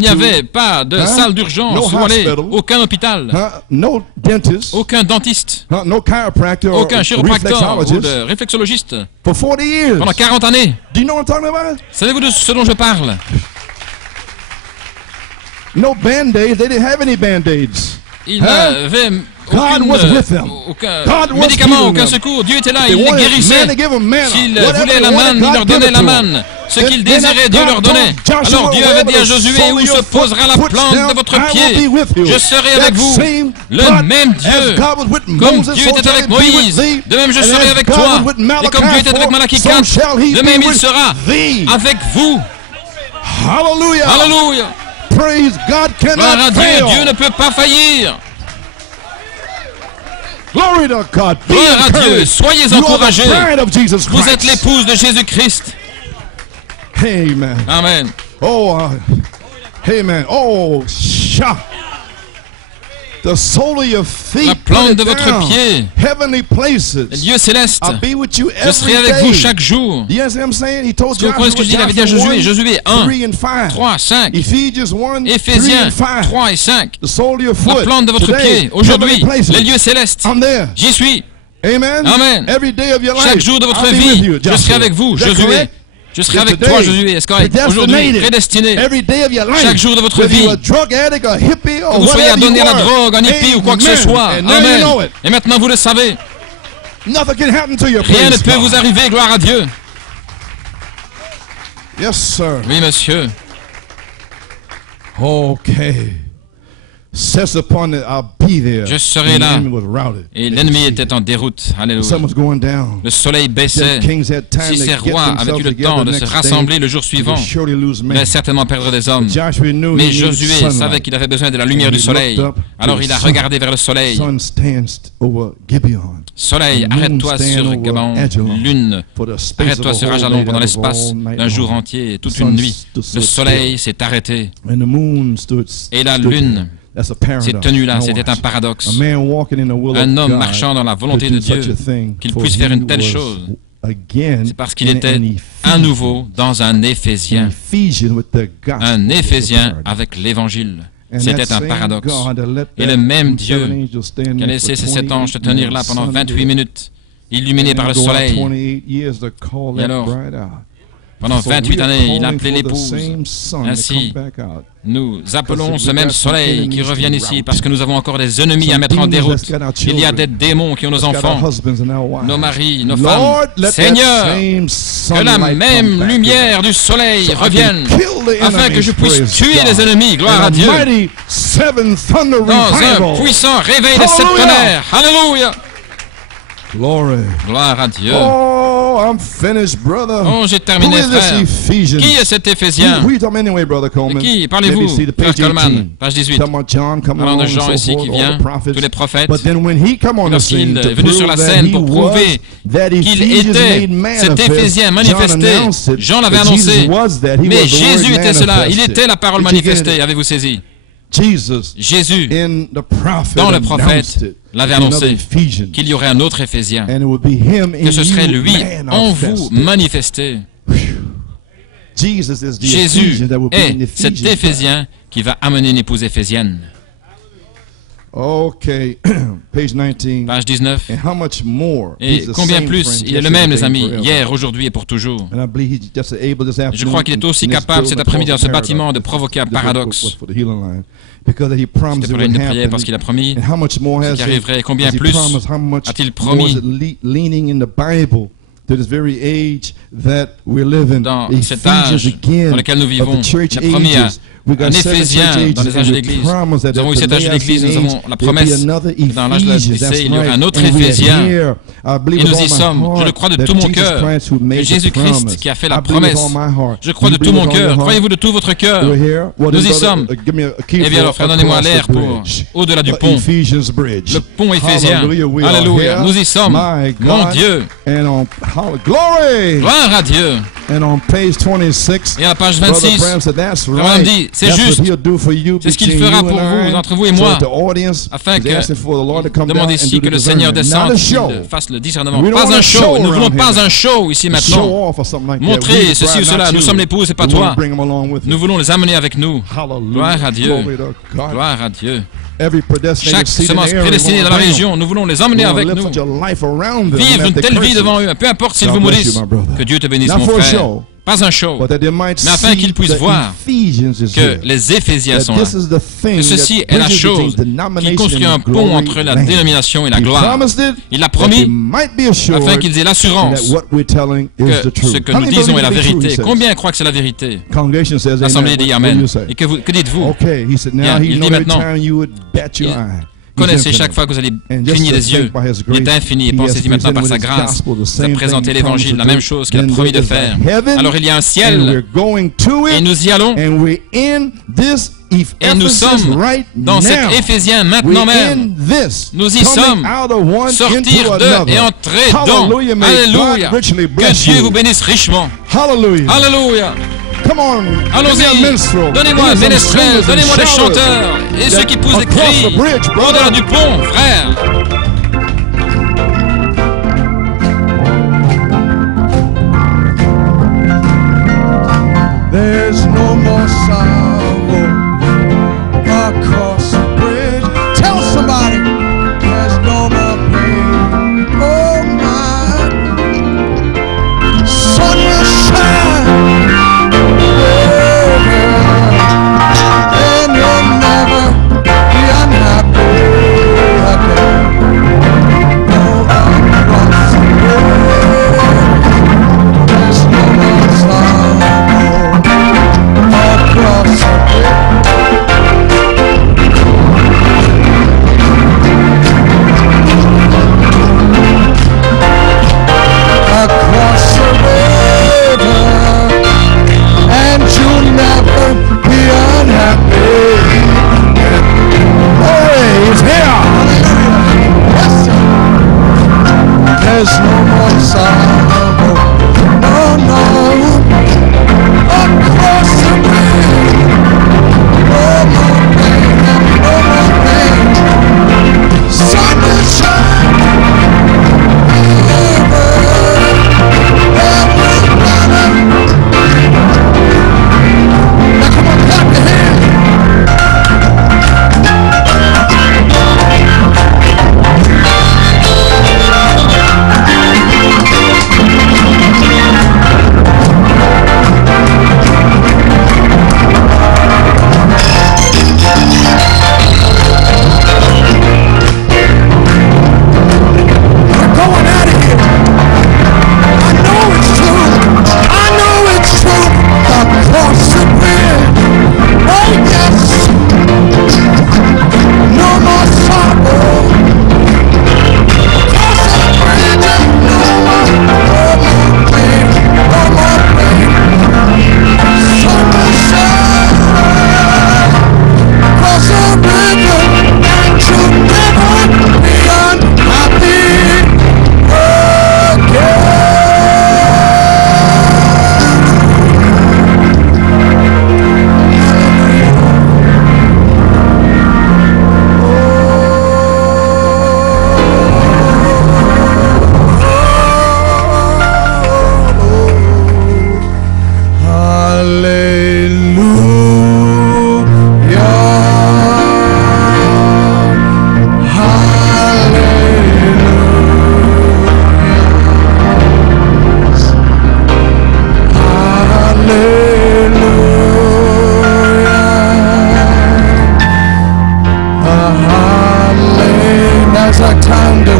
n'y avait pas de salle d'urgence où aller, aucun hôpital, aucun dentiste, aucun chiropracteur ou de réflexologiste pendant 40 années. Savez-vous de ce dont je parle? Il n'avait aucun médicament, aucun secours. Dieu était là, il les guérissait. S'il voulait la manne, il leur donnait la manne. Ce qu'ils désiraient, Dieu leur donnait. Alors Dieu avait dit à Josué, où se posera la plante de votre pied, je serai avec vous. Le même Dieu, comme Dieu était avec Moïse, de même je serai avec toi. Et comme Dieu était avec Malachie 4, de même il sera avec vous. Alléluia. Gloire à Dieu, Dieu ne peut pas faillir. Gloire à Dieu, soyez encouragés. Vous êtes l'épouse de Jésus-Christ. Amen. Amen. La plante de votre pied, les lieux célestes, je serai avec vous chaque jour. Est-ce que vous comprenez ce que je dis? Il avait dit à Josué, Josué 1, 3, 5, Éphésiens 3 et 5. La plante de votre pied, aujourd'hui, les lieux célestes, j'y suis. Amen. Chaque jour de votre vie, je serai avec vous, Josué. Je serai avec toi, Josué. Est-ce correct? Aujourd'hui, prédestiné. Chaque jour de votre vie. Que vous soyez adonné à la drogue, un hippie ou quoi que ce soit. Amen. Et maintenant, vous le savez. Rien ne peut vous arriver, gloire à Dieu. Oui, monsieur. OK. Je serai là. Et l'ennemi était en déroute. Alléluia. Le soleil baissait. Si ces rois avaient eu le temps de se rassembler le jour suivant, ils allaient certainement perdre des hommes. Mais Josué savait qu'il avait besoin de la lumière du soleil. Alors il a regardé vers le soleil. Soleil, arrête-toi sur Gabon. Lune, arrête-toi sur Ajalon pendant l'espace d'un jour entier et toute une nuit. Le soleil s'est arrêté. Et la lune s'est tenu là, c'était un paradoxe. Un homme marchant dans la volonté de Dieu, qu'il puisse faire une telle chose, c'est parce qu'il était à nouveau dans un Éphésien. Un Éphésien avec l'Évangile. C'était un paradoxe. Et le même Dieu qui a laissé ces 7 anges se tenir là pendant 28 minutes, illuminés par le soleil. Et alors, pendant 28 années, il a appelé l'épouse. Ainsi, nous appelons ce même soleil qui revient ici parce que nous avons encore des ennemis à mettre en déroute. Il y a des démons qui ont nos enfants, nos maris, nos femmes. Seigneur, que la même lumière du soleil revienne afin que je puisse tuer les ennemis. Gloire à Dieu. Dans un puissant réveil des 7 tonnerres. Alléluia. Gloire à Dieu. Oh, j'ai terminé, frère. Qui est cet Éphésien? De qui parlez-vous, frère Coleman? Page 18. Parlant de Jean ici qui vient, tous les prophètes. Lorsqu'il est venu sur la scène pour prouver qu'il était cet Éphésien manifesté, Jean l'avait annoncé. Mais Jésus était cela. Il était la parole manifestée. Avez-vous saisi? Jésus, dans le prophète, l'avait annoncé qu'il y aurait un autre Éphésien, que ce serait lui en vous manifesté. Jésus est cet Éphésien qui va amener une épouse éphésienne. Okay, page 19. Page 19. And how much more? Et combien plus il est le même, les amis, hier, aujourd'hui et pour toujours. Je crois qu'il est aussi capable cet après-midi dans ce bâtiment de provoquer un paradoxe. C'est pour la ligne de prière parce qu'il a promis ce qui arriverait. Combien plus a-t-il promis dans cet âge dans lequel nous vivons? Il a promis un Éphésien dans les âges de l'Église. Nous avons eu cet âge de l'Église, nous avons la promesse que dans l'âge de l'Odyssée, il y aura un autre Éphésien. Et nous y sommes. Je le crois de tout mon cœur. C'est Jésus-Christ qui a fait la promesse. Je crois de tout mon cœur. Croyez-vous de tout votre cœur? Nous y sommes. Eh bien alors, frère, donnez-moi l'air pour au-delà du pont. Le pont Éphésien. Alléluia. Nous y sommes. Mon Dieu. Gloire à Dieu. Et à la page 26, Branham dit, c'est juste, c'est ce qu'il fera pour vous, entre vous et moi, afin que, demandez ici que le Seigneur descende, qu'il fasse le discernement. Pas un show, nous ne voulons pas un show ici maintenant. Montrer ceci ou cela, nous sommes l'épouse et pas toi. Nous voulons les amener avec nous. Gloire à Dieu. Gloire à Dieu. Chaque semence prédestinée dans la région, nous voulons les emmener avec nous. Vivre une telle vie devant eux, peu importe s'ils vous maudissent. Que Dieu te bénisse, mon frère. Pas un show, mais afin qu'ils puissent voir que les Éphésiens sont là. Que ceci est la chose qui construit un pont entre la dénomination et la gloire. Il l'a promis afin qu'ils aient l'assurance que ce que nous disons est la vérité. Combien croient que c'est la vérité? L'Assemblée dit Amen. Et que dites-vous? Bien, il dit maintenant, connaissez chaque fois que vous allez cligner des yeux. Il est infini et pensez-y maintenant par sa grâce de présenter l'évangile, la même chose qu'il a promis de faire. Alors il y a un ciel et nous y allons. Et nous sommes dans cet Éphésien maintenant même. Nous y sommes. Sortir de et entrer dans. Alléluia. Que Dieu vous bénisse richement. Alléluia. Allons-y, donnez-moi un ménestrel, donnez-moi des chanteurs et ceux qui poussent des cris au-delà du pont, frère. There's no more sorrow across the bridge. Tell somebody there's no more pain. Oh my, sun will shine. There's no more sorrow, no, no, across the bridge. No more pain, no more pain. Sun will shine Now come on, clap your hands.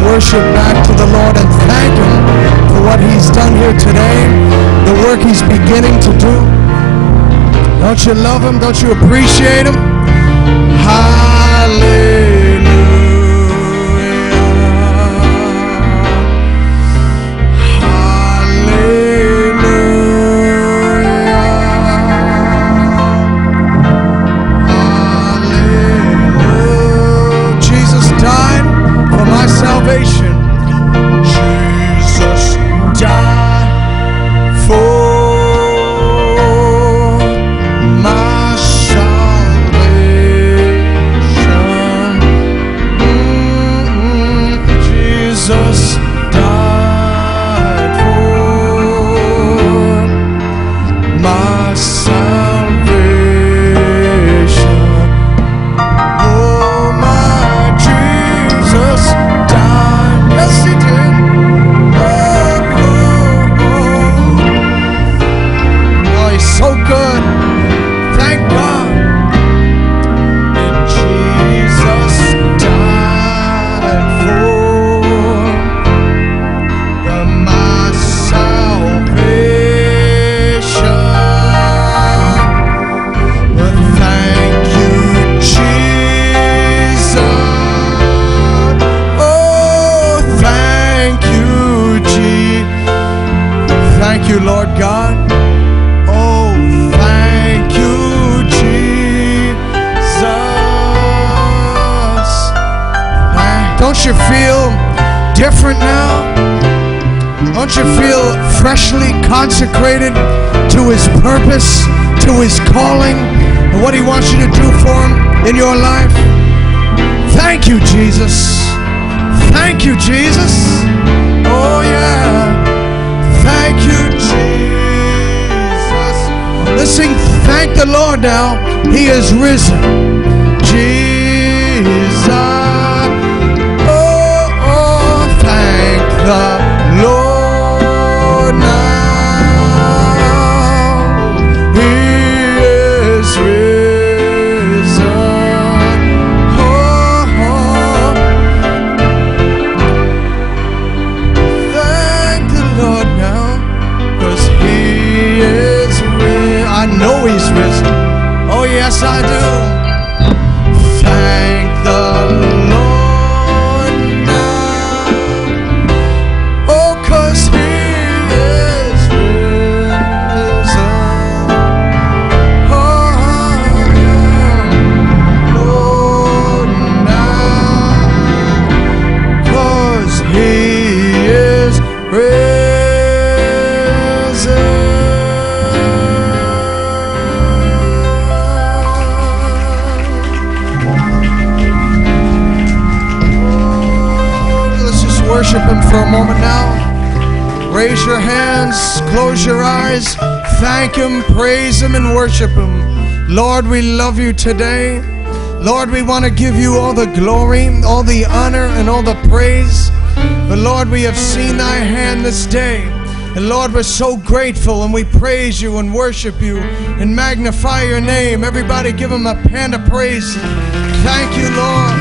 worship back to the Lord and thank Him for what He's done here today, the work He's beginning to do. Don't you love Him? Don't you appreciate Him? Hallelujah. Salvation. Jesus died for my salvation. Jesus died for my salvation. Oh, my Jesus. Yes, He did. Oh, He's so good. Thank God. And Jesus died for my salvation. But thank you, Jesus. Thank you, Lord God. Oh, thank you, Jesus. Don't you feel different now? Don't you feel freshly consecrated to His purpose, to His calling, and what He wants you to do for Him in your life? Thank you, Jesus. Thank you, Jesus. Oh, yeah. Thank you, Jesus. Let's sing, thank the Lord now. He is risen. Jesus. Oh, oh, thank the Lord now. He is risen. Oh, oh. Thank the Lord now. He is risen. I know He's risen. Oh, yes, I do. Thank the Lord now. Oh, 'cause He is risen. Oh, Lord now. 'Cause He is risen. Worship Him for a moment now. Raise your hands, close your eyes, thank Him, praise Him, and worship Him. Lord, we love You today. Lord, we want to give You all the glory, all the honor, and all the praise. But Lord, we have seen Thy hand this day. And Lord, we're so grateful, and we praise You and worship You and magnify Your name. Everybody give Him a hand of praise. Thank You, Lord.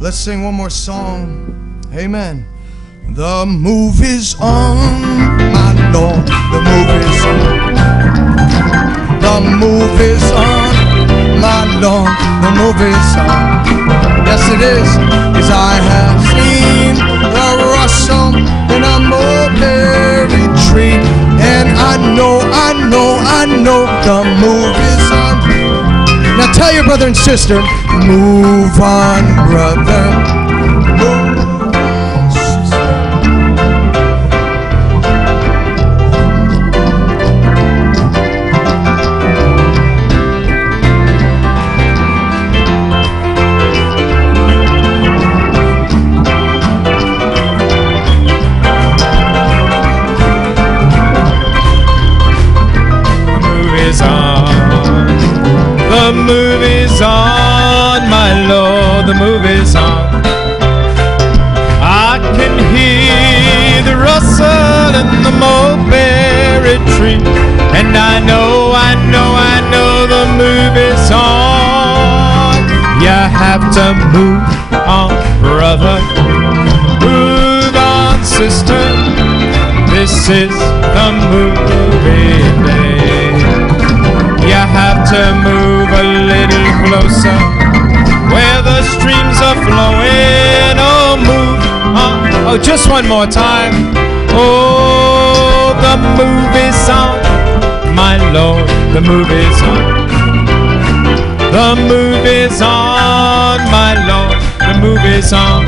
Let's sing one more song. Amen. The move is on, my Lord. The move is on. The move is on, my Lord. The move is on. Yes, it is. As I have seen the rustle in a mulberry tree, and I know the move is on. Now tell your brother and sister, move on, brother. Move on, sister. The move is tree. And I know the move is on. You have to move on, brother. Move on, sister. This is the moving day. You have to move a little closer where the streams are flowing. Oh, move on. Oh, just one more time. Oh, the move is on, my Lord. The move is on. The move is on, my Lord. The move is on.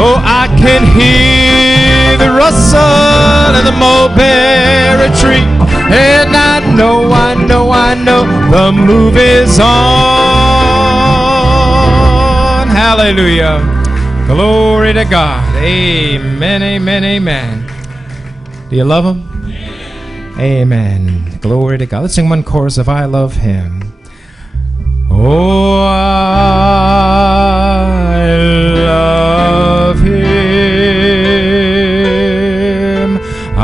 Oh, I can hear the rustle of the mulberry tree. And I know the move is on. Hallelujah. Glory to God. Amen, amen, amen. Do you love him? Amen. Glory to God. Let's sing one chorus of I Love Him. Oh, I love Him. I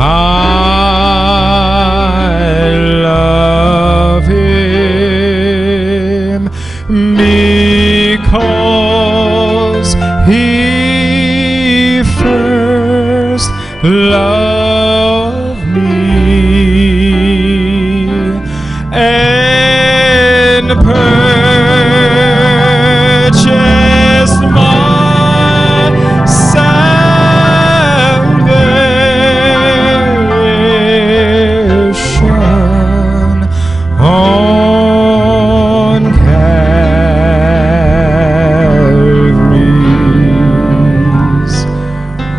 love Him because He first loved me and purchased my salvation on Calvary's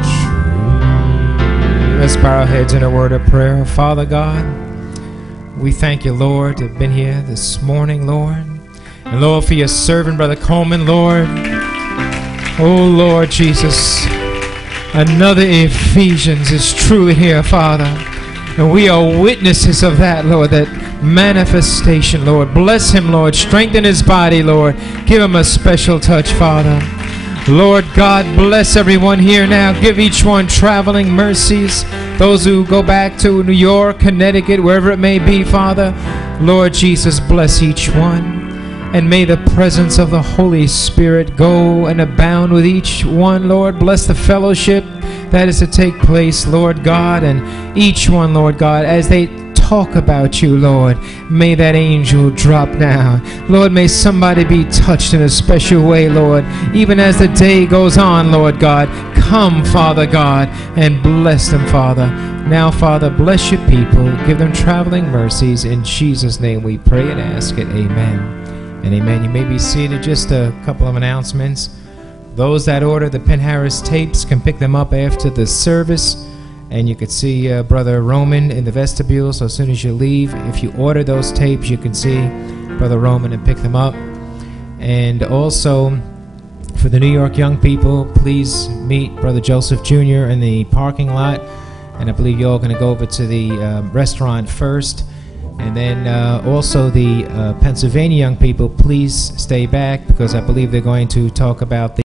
tree. Let's bow our heads in a word of prayer. Father God, we thank you, Lord, to have been here this morning, Lord. And Lord, for your servant, Brother Coleman, Lord. Oh, Lord Jesus, another Ephesians is truly here, Father. And we are witnesses of that, Lord, that manifestation, Lord. Bless him, Lord. Strengthen his body, Lord. Give him a special touch, Father. Lord God, bless everyone here now. Give each one traveling mercies. Those who go back to New York, Connecticut, wherever it may be, Father. Lord Jesus, bless each one. And may the presence of the Holy Spirit go and abound with each one, Lord. Bless the fellowship that is to take place, Lord God. And each one, Lord God, as they talk about you, Lord, may that angel drop down. Lord, may somebody be touched in a special way, Lord. Even as the day goes on, Lord God, come, Father God, and bless them, Father. Now, Father, bless your people. Give them traveling mercies. In Jesus' name we pray and ask it. Amen and amen. You may be seated. Just a couple of announcements. Those that order the Penn Harris tapes can pick them up after the service. And you could see Brother Roman in the vestibule. So as soon as you leave, if you order those tapes, you can see Brother Roman and pick them up. And also, for the New York young people, please meet Brother Joseph Jr. in the parking lot. And I believe you're all going to go over to the restaurant first. And then also the Pennsylvania young people, please stay back, because I believe they're going to talk about the